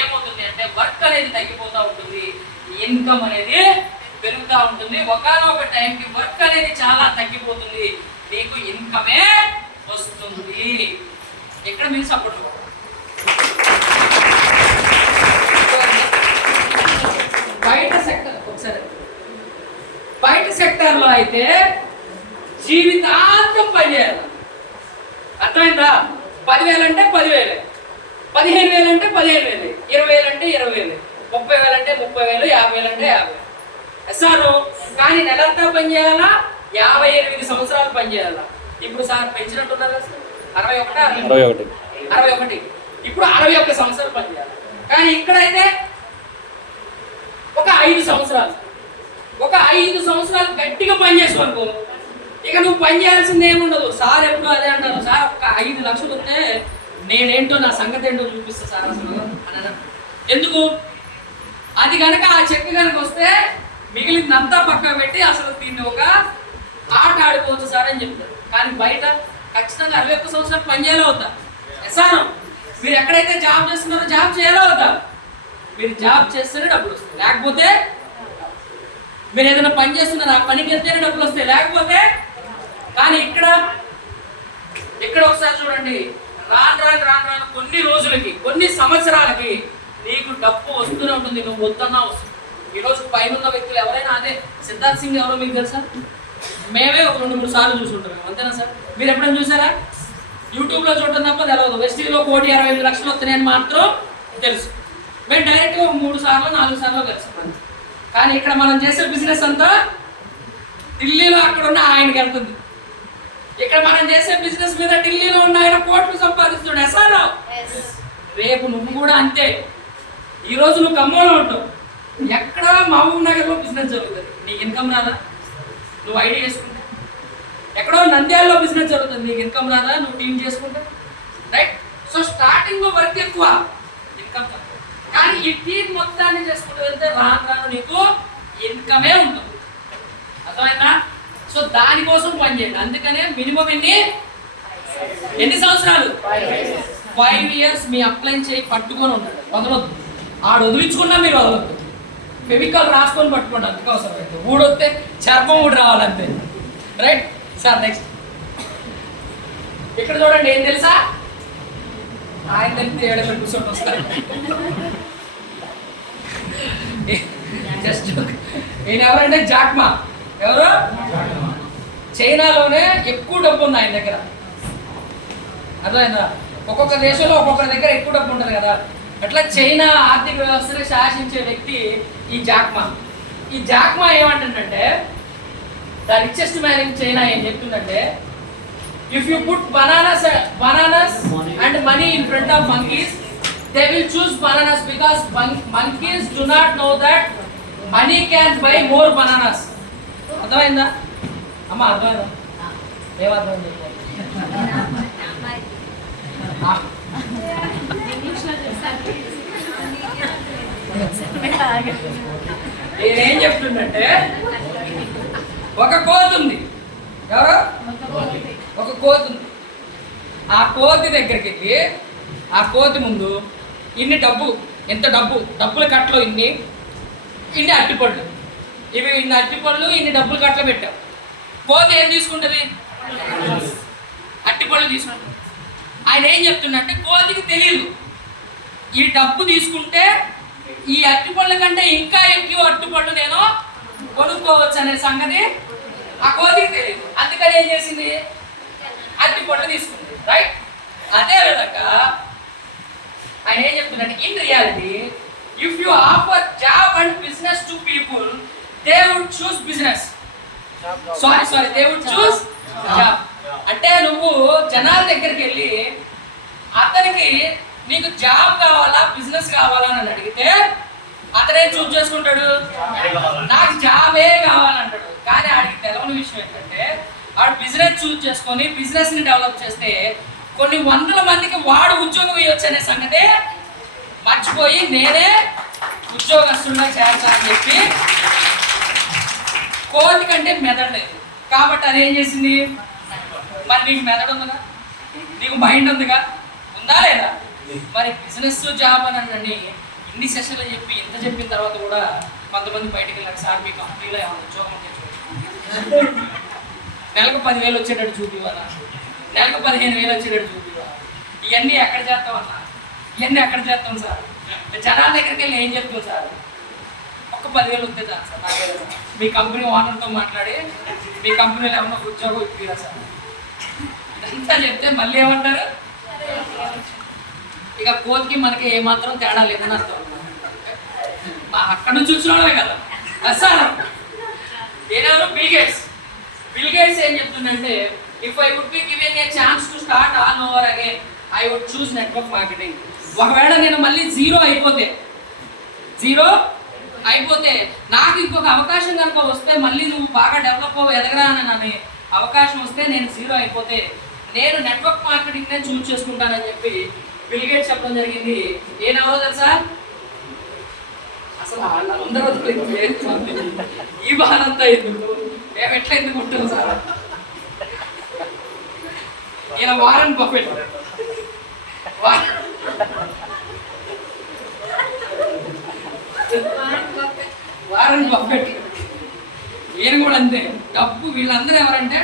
ఏమవుతుంది అంటే వర్క్ అనేది తగ్గిపోతూ ఉంటుంది, ఇన్కమ్ అనేది పెరుగుతూ ఉంటుంది. ఒకనొక టైంకి వర్క్ అనేది చాలా తగ్గిపోతుంది, నీకు ఇన్కమే వస్తుంది. ఇక్కడ మీరు సపోర్ట్ బయట సెక్టార్లో అయితే జీవితాంతం పనిచేయాలి. అర్థమైందా? 10,000 అంటే 10,000, 15,000 అంటే 15,000, 20,000 అంటే 20,000, 30,000 అంటే 30,000, 50,000 అంటే 50,000. సార్ కానీ నెలంతా పనిచేయాలా, 58 సంవత్సరాలు పనిచేయాలా. ఇప్పుడు సార్ పెంచినట్టున్నారు కదా సార్, 61 ఇప్పుడు 61 సంవత్సరాలు పనిచేయాలి. కానీ ఇక్కడైతే ఒక 5 సంవత్సరాలు, ఒక 5 సంవత్సరాలు గట్టిగా పని చేసుకోనుకో, ఇక నువ్వు పని చేయాల్సింది ఏముండదు. సార్ ఎప్పుడు అదే అంటారు, సార్ ఒక 5 లక్షలు వస్తే నేనేంటో నా సంగతి ఏంటో చూపిస్తా సార్ అసలు అని. ఎందుకు? అది కనుక ఆ చెక్ కనుక వస్తే మిగిలిందంతా పక్కన పెట్టి అసలు దీన్ని ఒక ఆట ఆడుకోవచ్చు సార్ అని చెప్తారు. కానీ బయట ఖచ్చితంగా 61 సంవత్సరాలు పని చేయాలో అవుతా. సార్ మీరు ఎక్కడైతే జాబ్ చేస్తున్నారో జాబ్ చేయాలో అవుతా. మీరు జాబ్ చేస్తేనే డబ్బులు వస్తాయి, లేకపోతే మీరు ఏదైనా పని చేస్తున్నారు ఆ పనికి వెళ్తేనే డబ్బులు వస్తాయి, లేకపోతే. కానీ ఇక్కడ ఒకసారి చూడండి, రాను కొన్ని రోజులకి, కొన్ని సంవత్సరాలకి నీకు డబ్బు వస్తూనే ఉంటుంది, నువ్వు వద్దన్నా వస్తుంది. ఈరోజు పైన ఉన్న వ్యక్తులు ఎవరైనా, అదే సిద్ధార్థ్ సింగ్ ఎవరో మీకు తెలుసా? మేమే ఒక 2-3 సార్లు చూసుకుంటాం, అంతేనా సార్? మీరు ఎప్పుడైనా చూసారా? యూట్యూబ్లో చూడటం తప్ప తెలియదు. వెస్టీలో 1,65,00,000 వస్తున్నాయని మాత్రం తెలుసు. మేము డైరెక్ట్గా 3 సార్లు 4 సార్లు కలిసి. కానీ ఇక్కడ మనం చేసే బిజినెస్ అంతా ఢిల్లీలో అక్కడ ఉన్న ఆయనకి వెళ్తుంది. ఇక్కడ మనం చేసే బిజినెస్ మీద ఢిల్లీలో ఉన్న ఆయన కోట్లు సంపాదిస్తుండే. సార్ రేపు నువ్వు కూడా అంతే. ఈరోజు నువ్వు ఖమ్మంలో ఉంటావు, ఎక్కడ మహబూబ్ నగర్లో బిజినెస్ జరుగుతుంది, నీకు ఇన్కమ్ రాదా? నువ్వు ఐడి చేసుకుంటే. ఎక్కడో నంద్యాలలో బిజినెస్ జరుగుతుంది, నీకు ఇన్కమ్ రాదా? నువ్వు టీం చేసుకుంటే. రైట్? సో స్టార్టింగ్లో వర్క్ ఎక్కువ, ఇన్కమ్ తక్కువ. కానీ ఈ టీం మొత్తాన్ని చేసుకుంటూ వెళ్తే రాను నీకు ఇన్కమే ఉంటుంది. అర్థమైందా? సో దానికోసం పనిచేయండి. అందుకనే మినిమం ఎన్ని సంవత్సరాలు? 5 years మీ అప్లై చేయి పట్టుకొని ఉంటాడు, వదలొద్దు. ఆడు వదిలించుకున్నా మీరు వదలొద్దు. కెమికల్ రాసుకొని పట్టుకోండి, అందుకే అవసరం లేదు. ఊడొస్తే చర్మం ఊడి రావాలంతే. Right sir? నెక్స్ట్ ఇక్కడ చూడండి, ఏం తెలుసా? ఆయన తెలిస్తే ఏడలో కూర్చొని వస్తారు. జస్ట్ ఈయన ఎవరంటే జాక్మా. ఎవరు? చైనాలోనే ఎక్కువ డబ్బు ఉంది ఆయన దగ్గర. అర్థమైందా? ఒక్కొక్క దేశంలో ఒక్కొక్కరి దగ్గర ఎక్కువ డబ్బు ఉంటుంది కదా. అట్లా చైనా ఆర్థిక వ్యవస్థను శాసించే వ్యక్తి ఈ జాక్మా. ఈ జాక్మా ఏమంటుందంటే, the richest man in China ఏం చెప్తుందంటే, if you put bananas and money in front of monkeys, they will choose bananas because monkeys do not know that money can buy more bananas. అర్థమైందా అమ్మ? అర్థమైందా? ఏమర్థమైంది? నేనేం చెప్తుందంటే, ఒక కోతి ఉంది. ఎవరు? ఒక కోతి ఉంది. ఆ కోతి దగ్గరికి వెళ్ళి, ఆ కోతి ముందు ఇన్ని డబ్బుల కట్టలో ఇన్ని అరటిపళ్ళు, ఇన్ని అరటిపళ్ళు, ఇన్ని డబ్బులు కట్టలో పెట్టావు. కోతి ఏం తీసుకుంటుంది? అరటిపళ్ళు తీసుకుంటుంది. ఆయన ఏం చెప్తుందంటే, కోతికి తెలియదు ఈ డబ్బు తీసుకుంటే ఈ అరటిపళ్ళ కంటే ఇంకా ఎక్కువ అరటిపళ్ళు నేను కొనుక్కోవచ్చు అనే సంగతి ఆ కోతికి తెలియదు. అందుకని ఏం చేసింది? అరటిపళ్ళు తీసుకుంది. రైట్? అదే విధంగా ఆయన ఏం చెప్తున్నాడు, in reality if you offer job and business to people, they would choose business. Sorry they would choose job. అంటే నువ్వు జనాల దగ్గరికి వెళ్ళి అతనికి నీకు జాబ్ కావాలా బిజినెస్ కావాలా అని అడిగితే అతనేం చూస్ చేసుకుంటాడు? నాకు జాబే కావాలంటాడు. కానీ ఆడికి తెలవని విషయం ఏంటంటే, వాడు బిజినెస్ చూస్ చేసుకొని బిజినెస్ని డెవలప్ చేస్తే కొన్ని 100 మందికి వాడు ఉద్యోగం ఇవ్వచ్చు అనే సంగతి మర్చిపోయి నేనే ఉద్యోగస్తున్నా చేస్తా అని చెప్పి కోతి కంటే మెదడలేదు. కాబట్టి అదేం చేసింది? మరి నీకు మెదడు ఉందిగా, నీకు మైండ్ ఉందిగా, ఉందా లేదా? మరి బిజినెస్ జాబ్ అని అనండి ఇన్ని సెషన్లు చెప్పి ఇంత చెప్పిన తర్వాత కూడా కొంతమంది బయటకు వెళ్ళారు, సార్ మీ కంపెనీలో ఏమైనా ఉద్యోగం ఉంటే చూడండి, నెలకు 10,000 వచ్చేటట్టు చూపివాలా, నెలకు 15,000 వచ్చేటట్టు చూపివాలా. ఇవన్నీ ఎక్కడ చేస్తాం అన్నా? ఇవన్నీ ఎక్కడ చేస్తాం సార్? జనాల దగ్గరికి వెళ్ళి ఏం చెప్తాం సార్? ఒక్క 10,000 వస్తే చాలు సార్, నాకే మీ కంపెనీ ఓనర్తో మాట్లాడి మీ కంపెనీలో ఏమన్నా ఉద్యోగం ఇప్పిరా సార్, ఇదంతా చెప్తే మళ్ళీ ఏమంటారు? ఇక కోతికి మనకి ఏమాత్రం తేడా లేదని అర్థం. అక్కడ నుంచి చూసినోడమే కదా సార్. ఏనాడు బిల్ గేట్స్ ఏం చెప్తుందంటే, if I would be given a chance to start all over again I would choose network marketing. ఒకవేళ నేను మళ్ళీ జీరో అయిపోతే నాకు ఇంకొక అవకాశం కనుక వస్తే, మళ్ళీ నువ్వు బాగా డెవలప్ ఎదగరా అని అవకాశం వస్తే, నేను జీరో అయిపోతే నేను నెట్వర్క్ మార్కెటింగ్నే చూస్ చేసుకుంటానని చెప్పి బిల్ గేట్స్ చెప్పడం జరిగింది. ఏనెవరో తెలుసా? అసలు అందరూ ఈ బాధంతా ఎందుకు, మేము ఎట్లా ఎందుకు ఉంటాం సార్? ఈయన వారన్ బఫెట్. ఈయన కూడా అంతే. డబ్బు వీళ్ళందరూ ఎవరంటే,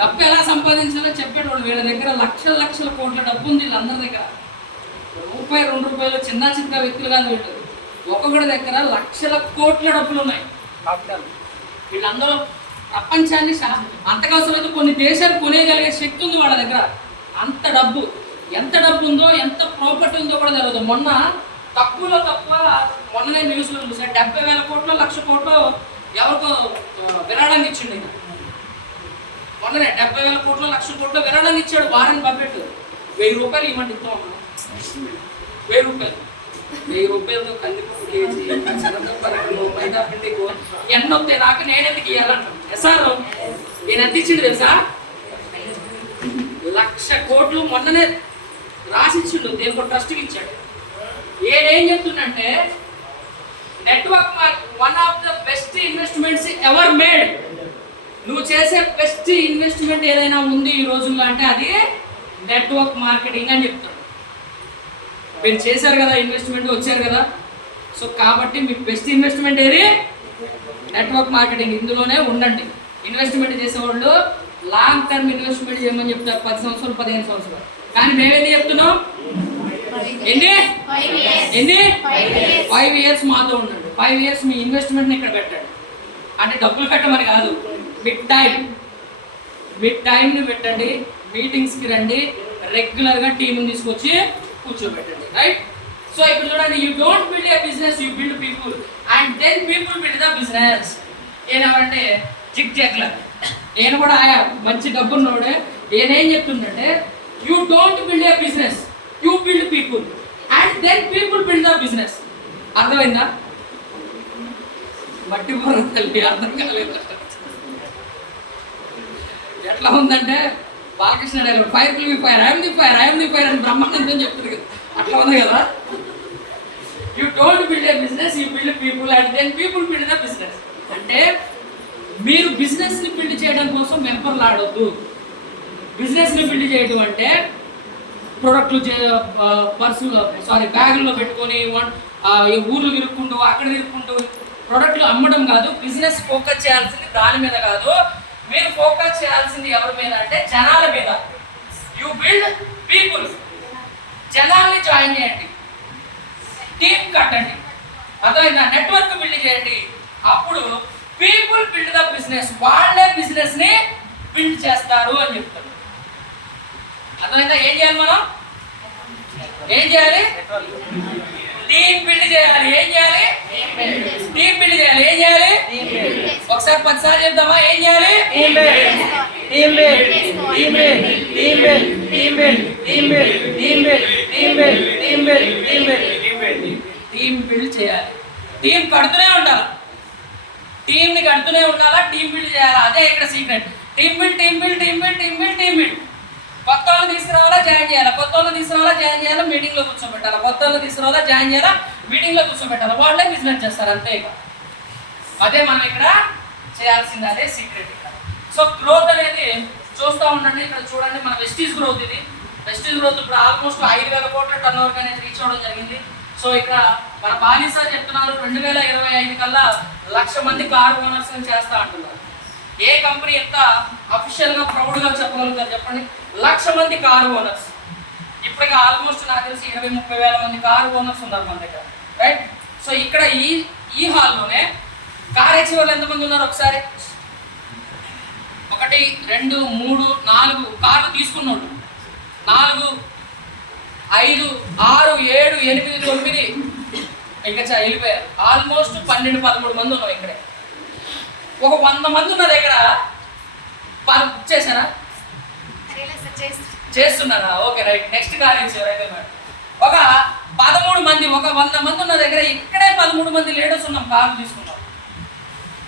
డబ్బు ఎలా సంపాదించాలో చెప్పేటోళ్ళు. వీళ్ళ దగ్గర లక్షల కోట్ల డబ్బు ఉంది వీళ్ళందరి దగ్గర. రూపాయి 2 రూపాయలు చిన్న వ్యక్తులు కాదు వీళ్ళు. ఒక్కొక్కడి దగ్గర లక్షల కోట్ల డబ్బులు ఉన్నాయి. వీళ్ళందరూ ప్రపంచాన్ని అంతకవసరమైతే కొన్ని దేశాలు కొనేయగలిగే శక్తి ఉంది వాళ్ళ దగ్గర. అంత డబ్బు, ఎంత డబ్బు ఉందో, ఎంత ప్రాపర్టీ ఉందో కూడా తెలియదు. మొన్న తక్కువలో తక్కువ మొన్ననే న్యూస్లో చూసాను, 70,000 కోట్లు 1,00,000 కోట్లు ఎవరికో విరాళాన్ని ఇచ్చిండు. మొన్ననే 70,000 కోట్లు 1,00,000 కోట్లు విరాళాన్ని ఇచ్చాడు వారన్ బఫెట్. 1000 రూపాయలు ఇవ్వండి ఇస్తాం. 1000 రూపాయలతో కందిపప్పు కేజీ, మైదా పిండి ఎన్న వస్తాయి నాకు, నేనెందుకు ఇవ్వాలంటాను సార్. నేను ఎంత ఇచ్చిండు తెలుసా? 1,00,000 కోట్లు మొన్ననే రాసిచ్చిండు. దేనికో ట్రస్ట్కి ఇచ్చాడు. ఏం చెప్తుందంటే, network one of the best investments ever made. నువ్వు చేసే బెస్ట్ ఇన్వెస్ట్మెంట్ ఏదైనా ఉంది ఈ రోజుల్లో అంటే అది నెట్వర్క్ మార్కెటింగ్ అని చెప్తాడు. మీరు చేశారు కదా ఇన్వెస్ట్మెంట్, వచ్చారు కదా. సో కాబట్టి మీ బెస్ట్ ఇన్వెస్ట్మెంట్ ఏది? Network marketing. ఇందులోనే ఉండండి. ఇన్వెస్ట్మెంట్ చేసేవాళ్ళు లాంగ్ టర్మ్ ఇన్వెస్ట్మెంట్ చేయమని చెప్తారు, 10 సంవత్సరాలు 15 సంవత్సరాలు. కానీ మేమేంటి చెప్తున్నాం? ఎన్ని 5 ఇయర్స్ మాతో ఉండండి. 5 ఇయర్స్ మీ ఇన్వెస్ట్మెంట్ని ఇక్కడ పెట్టండి. అంటే డబ్బులు పెట్టమని కాదు, మిడ్ టైంని పెట్టండి. మీటింగ్స్కి రండి, రెగ్యులర్గా టీంని తీసుకొచ్చి కూర్చోబెట్టండి. రైట్? సో ఇప్పుడు చూడండి, you don't build a business, you build people and then people build the business. ఏమంటే జిగ్ జాగ్లర్. నేను కూడా ఆయా మంచి డబ్బున్నోడే. నేనేం చెప్తుందంటే, you don't build a business, you build people and then people build the business. అర్థమైందా? మట్టి బుర్ర తల్లి అర్థం కాలేదు. ఎట్లా ఉందంటే Balakrishna dialogue, fire will be fire, I'm the fire అని బ్రహ్మాండం చెప్తుంది కదా, అట్లా ఉంది కదా. You don't build a business, you build people and then people build the business. అంటే మీరు బిజినెస్ని బిల్డ్ చేయడం కోసం మెంబర్లు ఆడొద్దు. బిజినెస్ని బిల్డ్ చేయడం అంటే ప్రొడక్ట్లు బ్యాగుల్లో పెట్టుకొని ఊర్లు తిరుక్కుంటూ అక్కడ తిరుక్కుంటూ ప్రొడక్ట్లు అమ్మడం కాదు. బిజినెస్ ఫోకస్ చేయాల్సింది దాని మీద కాదు. మీరు ఫోకస్ చేయాల్సింది ఎవరి మీద అంటే జనాల మీద. You build people. జనాల్ని జాయిన్ చేయండి, టీం కట్టండి. అర్థమైందా? నెట్వర్క్ బిల్డ్ చేయండి. అప్పుడు పీపుల్ బిల్డ్ ద బిజినెస్. వాళ్ళే బిజినెస్ని బిల్డ్ చేస్తారు అని చెప్తారు. అర్థమైందా? ఏం చేయాలి మనం? ఏం చేయాలి? టీం బిల్డ్ చేయాలి. ఏం చేయాలి? టీం బిల్డ్ చేయాలి. ఏం చేయాలి? ఒకసారి 10 సార్లు చెప్తామా? ఏం చేయాలి? టీం బిల్డ్ చేయాలి. టీం కడుతూనే ఉండాలి. టీంని కడుతూనే ఉండాలా, టీం బిల్డ్ చేయాలి. అదే ఇక్కడ సీక్రెట్. Team build. కొత్త వాళ్ళు తీసుకురావాలా, జాయిన్ చేయాలి. కొత్త వాళ్ళు తీసుకురావాలా, జాయిన్ చేయాలా, మీటింగ్లో కూర్చోబెట్టాలి. కొత్త వాళ్ళు తీసుకురావాలా, జాయిన్ చేయాలా, మీటింగ్లో కూర్చోబెట్టాలి. వాళ్ళే బిజినెస్ చేస్తారు అంతే. ఇక అదే మనం ఇక్కడ చేయాల్సింది, అదే సీక్రెట్ ఇక్కడ. సో గ్రోత్ అనేది చూస్తూ ఉండండి. ఇక్కడ చూడండి, మన వెస్టీజ్ గ్రోత్ ఇది. వెస్టీజ్ గ్రోత్ ఇప్పుడు ఆల్మోస్ట్ 5,000 కోట్ల టర్న్ ఓవర్ అనేది రీచ్ అవ్వడం జరిగింది. సో ఇక్కడ మన బాలీ సార్ చెప్తున్నారు 2025 కల్లా 1,00,000 మంది కార్ ఓనర్స్ చేస్తా అంటున్నారు. ఏ కంపెనీ ఎంత అఫీషియల్గా ప్రౌడ్గా చెప్పగలుగుతారు చెప్పండి? 1,00,000 మంది కార్ ఓనర్స్. ఇప్పటికీ ఆల్మోస్ట్ నాకు తెలిసి 20-30 వేల మంది కార్ ఓనర్స్ ఉన్నారు మన దగ్గర. రైట్? సో ఇక్కడ ఈ హాల్లోనే కార్ అచీవర్లు ఎంతమంది ఉన్నారు ఒకసారి? 1, 2, 3, 4 కార్లు తీసుకున్నాడు. 4 5, 6, 7, 8, 9 ఇంకా వెళ్ళిపోయారు. ఆల్మోస్ట్ 12, 13 మంది ఉన్నాం ఇక్కడే. ఒక 100 మంది ఉన్న దగ్గర బుక్ చేశారా? చేస్తున్నారా? Okay right. నెక్స్ట్ కాలేజ్ ఎవరైతే మేడం ఒక 13 మంది, ఒక 100 మంది ఉన్న దగ్గర ఇక్కడే 13 మంది లీడర్స్ ఉన్నాం. కారు తీసుకున్నాం.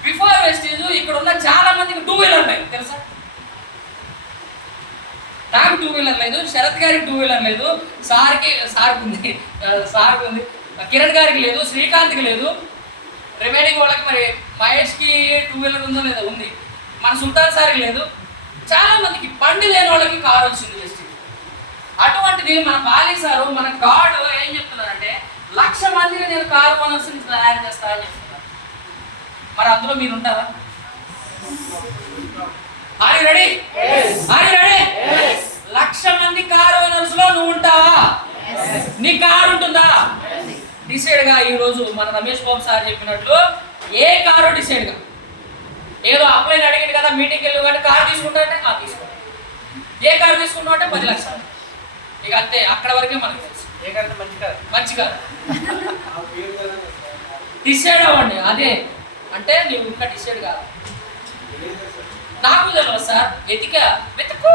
బిఫోర్ వెస్టేజ్ ఇక్కడ ఉన్న చాలా మందికి 2 వీలర్ లేదు, తెలుసా? నాకు 2 వీలర్ లేదు, శరత్ గారికి 2 వీలర్ లేదు, సార్కి ఉంది, కిరణ్ గారికి లేదు, శ్రీకాంత్కి లేదు, రిమైనింగ్ వాళ్ళకి మరి మహేష్కి 2 వీలర్ ఉందో లేదో ఉంది, మన సుల్తాన్ సార్కి లేదు. చాలా మందికి బండి లేని వాళ్ళకి కారు వచ్చింది వెస్టేజ్. అటువంటిది మన బాలీ సారు, మన గాడ్ ఏం చెప్తున్నారంటే 1,00,000 మందిని నేను కారు ఓనర్స్ని తయారు చేస్తా అని చెప్తున్నారు. మరి అందులో మీరు ఉంటారా? Are you ready? Are you ready? 1,00,000 మంది కారు ఓనర్స్ లో నువ్వు ఉంటావా? నీ కారు ఉంటుందా? డిసైడ్ గా ఈ రోజు మన రమేష్ బాబు సార్ చెప్పినట్లు ఏ కారు డిసైడ్ గా. ఏదో అప్లైన్ అడిగింది కదా మీటింగ్కి వెళ్ళి అంటే కారు తీసుకుంటా అంటే తీసుకో. ఏ కారు తీసుకుంటావు అంటే 10 లక్షలు. ఇక అంతే, అక్కడ వరకే మనకు తెలుసు. ఏ కారు మంచి కారు డిసైడ్ అవ్వండి. అదే అంటే నువ్వు ఇంకా డిసైడ్ కాదు. నాకు తెలియదు సార్, వెతుకు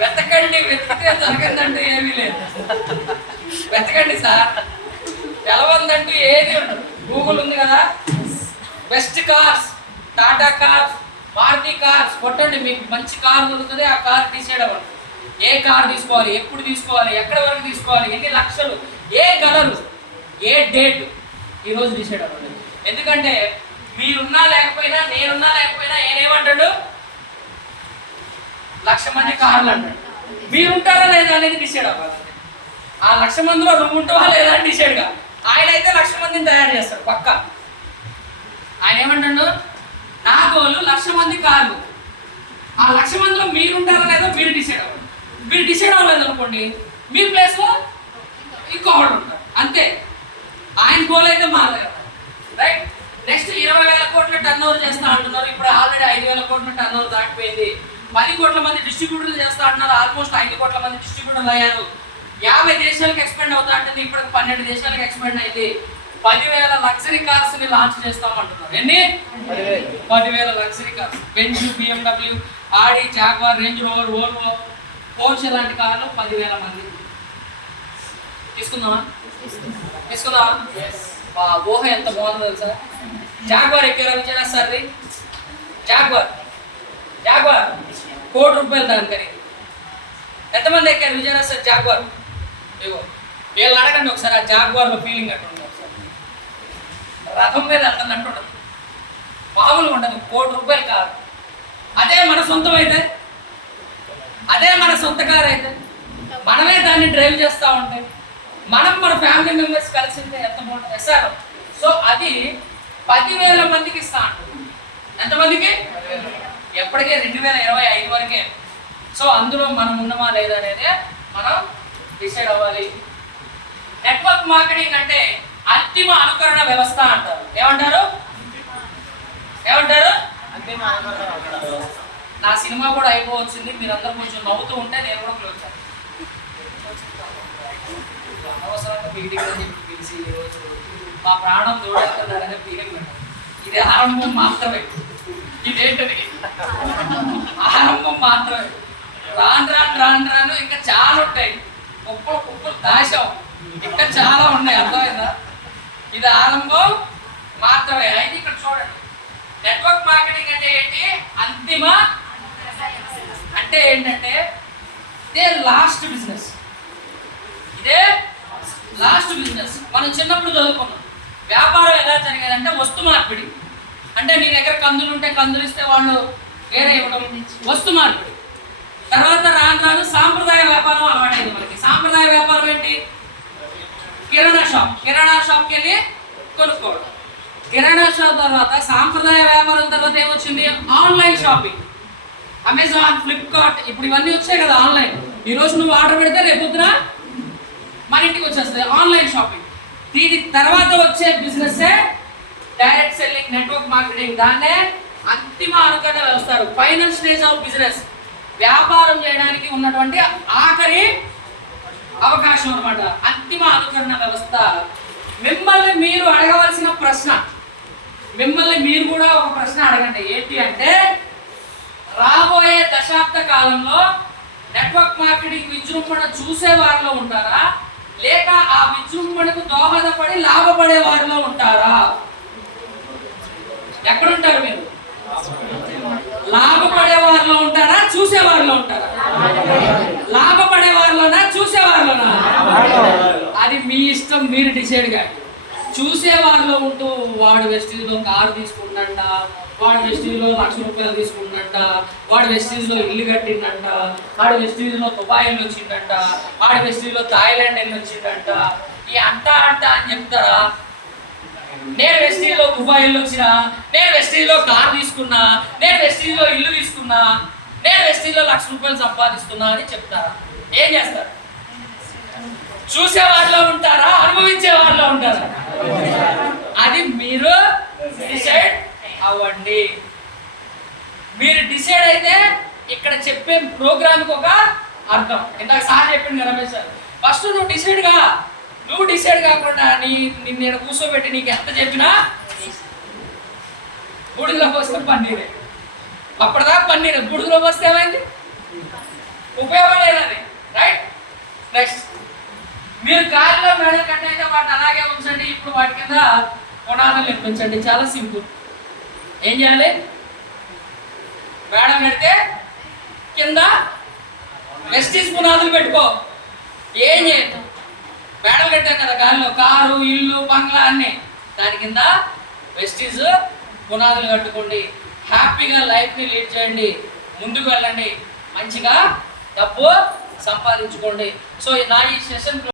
వెతకండి, వెతికితే దొరకందంటూ ఏమీ లేదు. వెతకండి సార్, తెలవందంటూ ఏది ఉండదు. గూగుల్ ఉంది కదా, best cars, Tata cars, Maruti cars కొట్టండి, మీకు మంచి కార్ దొరుకుతుంది. ఆ కార్ డిసైడ్ అవ్వండి. ఏ కార్ తీసుకోవాలి, ఎప్పుడు తీసుకోవాలి, ఎక్కడ వరకు తీసుకోవాలి, ఎన్ని లక్షలు, ఏ కలరు, ఏ డేట్, ఈరోజు డిసైడ్ అవ్వండి. ఎందుకంటే మీరున్నా లేకపోయినా, నేనున్నా లేకపోయినా ఏమంటాడు, 1,00,000 మంది కార్లు అంటాడు. మీరుంటారా లేదా అనేది డిసైడ్ అవ్వాలి. ఆ 1,00,000 మందిలో నువ్వు ఉంటావా లేదా అని డిసైడ్గా. ఆయన అయితే 1,00,000 మందిని తయారు చేస్తాడు పక్క. ఆయన ఏమంటాడు, నా గోలు 1,00,000 మంది కార్లు. ఆ 1,00,000 మందిలో మీరుంటారా లేదా మీరు డిసైడ్ అవ్వండి. మీరు డిసైడ్ అవ్వలేదు అనుకోండి, మీ ప్లేస్లో ఇంకొకటి ఉంటారు, అంతే. ఆయన గోల్ అయితే మారలేదు, రైట్? నెక్స్ట్ 20,000 కోట్ల టర్న్ ఓవర్ చేస్తా అంటున్నారు. ఇప్పుడు ఆల్రెడీ 5,000 కోట్ల టర్న్ ఓవర్ దాటిపోయింది. 10 కోట్ల మంది డిస్ట్రిబ్యూటర్లు చేస్తా అంటున్నారు. ఆల్మోస్ట్ 5 కోట్ల మంది డిస్ట్రిబ్యూటర్లు అయ్యారు. 50 దేశాలకు ఎక్స్పెండ్ అవుతా ఉంటుంది. ఇప్పుడు 12 దేశాలకు ఎక్స్పెండ్ అయింది. 10,000 లగ్జరీ కార్స్ ని లాంచ్ చేస్తామంటున్నారు. ఎన్ని? 10,000 luxury cars. Benz, BMW, Audi, Jaguar, Range Rover, Volvo, Porsche లాంటి కార్లు 10,000 మంది. తీసుకుందామా? ఊహ ఎంత బాగుందో తెలుసా? జాగ్వార్ ఎక్కారా విజయరాజ్ సార్ది? జాగ్వార్ ₹1 కోటి దాని ఖరీదు. ఎంతమంది ఎక్కారు విజయరాజ్ సార్ జాగ్వార్? ఇగో వీళ్ళు అడగండి ఒకసారి, ఆ జాగ్వార్లో ఫీలింగ్ అట్టుండదు. ఒకసారి రథం మీద వెళ్తున్నట్టు ఉండదు, మామూలుగా ఉండదు. ₹1 కోటి కారు. అదే మన సొంతం అయితే, అదే మన సొంత కారు అయితే, మనమే దాన్ని డ్రైవ్ చేస్తూ ఉంటే, మనం మన ఫ్యామిలీ మెంబర్స్ కలిసి ఉంటే ఎంత బాగుంటుంది సార్. సో అది 10,000 మందికి ఇస్తా అంటుంది. ఎంతమందికి? ఎప్పటికే 2025 వరకే. సో అందులో మనం ఉన్నమా లేదా అనేది మనం డిసైడ్ అవ్వాలి. నెట్వర్క్ మార్కెటింగ్ అంటే అంతిమ అనుకరణ వ్యవస్థ అంటారు. ఏమంటారు? నా సినిమా కూడా అయిపోవచ్చింది. మీరందరూ కొంచెం నవ్వుతూ ఉంటే నేను కూడా క్లోజ్ చేస్తాను. అనవసరంగా మీటింగ్ అని చెప్పి పిలిచి ఈరోజు మా ప్రాణం దూడెళ్తున్నారనే ఫీలింగ్ పెట్టారు. ఇది ఆరంభం మాత్రమే. ఇదేంటది? ఆరంభం మాత్రమే. రాను ఇంకా చాలా ఉంటాయి. కుప్పలు దాశాం, ఇంకా చాలా ఉన్నాయి. అర్థమైందా? ఇది ఆరంభం మాత్రమే. అయితే ఇక్కడ చూడండి, నెట్వర్క్ మార్కెటింగ్ అంటే ఏంటి? అంతిమ అంటే ఏంటంటే ఇదే లాస్ట్ బిజినెస్. మనం చిన్నప్పుడు చదువుకున్నాం. వ్యాపారం ఎలా జరిగేదంటే వస్తు మార్పిడి. అంటే నీ దగ్గర కందులు ఉంటే కందులు ఇస్తే వాళ్ళు వేరే ఇవ్వడం, వస్తు మార్పిడి. తర్వాత రాను సాంప్రదాయ వ్యాపారం అలవాటైంది మనకి. సాంప్రదాయ వ్యాపారం ఏంటి? కిరాణా షాప్కి వెళ్ళి కొనుక్కోవడం. కిరాణా షాప్ తర్వాత సాంప్రదాయ వ్యాపారం తర్వాత ఏమొచ్చింది? Online shopping. అమెజాన్, ఫ్లిప్కార్ట్, ఇప్పుడు ఇవన్నీ వచ్చాయి కదా ఆన్లైన్. ఈరోజు నువ్వు ఆర్డర్ పెడితే రేపొద్దున మన ఇంటికి వచ్చేస్తుంది ఆన్లైన్ షాపింగ్. దీని తర్వాత వచ్చే business direct selling, network marketing. దాన్నే అంతిమ అనుకరణ వ్యవస్థ, ఫైనల్ స్టేజ్ ఆఫ్ బిజినెస్. వ్యాపారం చేయడానికి ఉన్నటువంటి ఆఖరి అవకాశం అన్నమాట, అంతిమ అనుకరణ వ్యవస్థ. మిమ్మల్ని మీరు అడగవలసిన ప్రశ్న, మిమ్మల్ని మీరు కూడా ఒక ప్రశ్న అడగండి. ఏంటి అంటే, రాబోయే దశాబ్ద కాలంలో నెట్వర్క్ మార్కెటింగ్ విజృంభణ చూసే వారిలో ఉంటారా, లేక ఆ విజృంభణకు దోహదపడి లాభపడే వారిలో ఉంటారా? ఎక్కడుంటారు మీరు? లాభపడే వారిలో ఉంటారా, చూసే వారిలో ఉంటారా? లాభపడే వారిలోనా, చూసే వారిలోనా? అది మీ ఇష్టం, మీరు డిసైడ్ కాదు. చూసే వారిలో ఉంటూ వాడు వెస్టీజ్లో కారు తీసుకుంటంట, వాడు వెస్టీజ్లో ₹1,00,000 తీసుకుంటంట, వాడు వెస్టీజ్లో ఇల్లు కట్టిందంట, వాడు వెస్టీజ్లో దుబాయ్ వెళ్ళి వచ్చిందంట, వాడు వెస్టీజ్లో థాయిలాండ్ వెళ్ళి వచ్చిందంట. ఈ అంట అని చెప్తారా? నేను వెస్టీజ్లో దుబాయ్ వెళ్ళి వచ్చినా, నేను వెస్టీజ్లో కారు తీసుకున్నా, నేను వెస్టీజ్లో ఇల్లు తీసుకున్నా, నేను వెస్టీజ్లో ₹1,00,000 సంపాదిస్తున్నా అని చెప్తారా? ఏం చేస్తారు? చూసే వాళ్ళలో ఉంటారా, అనుభవించే వాళ్ళలో ఉంటారా? అది మీరు డిసైడ్ అవ్వండి. మీరు డిసైడ్ అయితే ఇక్కడ చెప్పే ప్రోగ్రామ్కి ఒక అర్థం. ఇందాక సార్ చెప్పింది కదా రమేష్ సార్, ఫస్ట్ నువ్వు డిసైడ్ గా. నువ్వు డిసైడ్ కాకుండా నిన్ను కూర్చోబెట్టి నీకు ఎంత చెప్పినా బుడిలోకి వస్తే పన్నీరే. అప్పటిదాకా పన్నీరే, బుడిలోకి వస్తే ఏమైంది? ఉపయోగం లేదని. రైట్. నెక్స్ట్, మీరు గాలిలో మెడలు కట్టయితే వాటిని అలాగే ఉంచండి. ఇప్పుడు వాటి కింద పునాదులు నిర్మించండి. చాలా సింపుల్. ఏం చేయాలి? మేడం కడితే కింద వెస్టీజ్ పునాదులు పెట్టుకో. ఏం చేయదు, మేడం కట్టాం కదా గాలిలో, కారు, ఇల్లు, బంగ్లా అన్ని, దాని కింద వెస్టీజ్ పునాదులు కట్టుకోండి. హ్యాపీగా లైఫ్ని లీడ్ చేయండి, ముందుకు వెళ్ళండి, మంచిగా డబ్బు సంపాదించుకోండి. సో నా ఈ సెషన్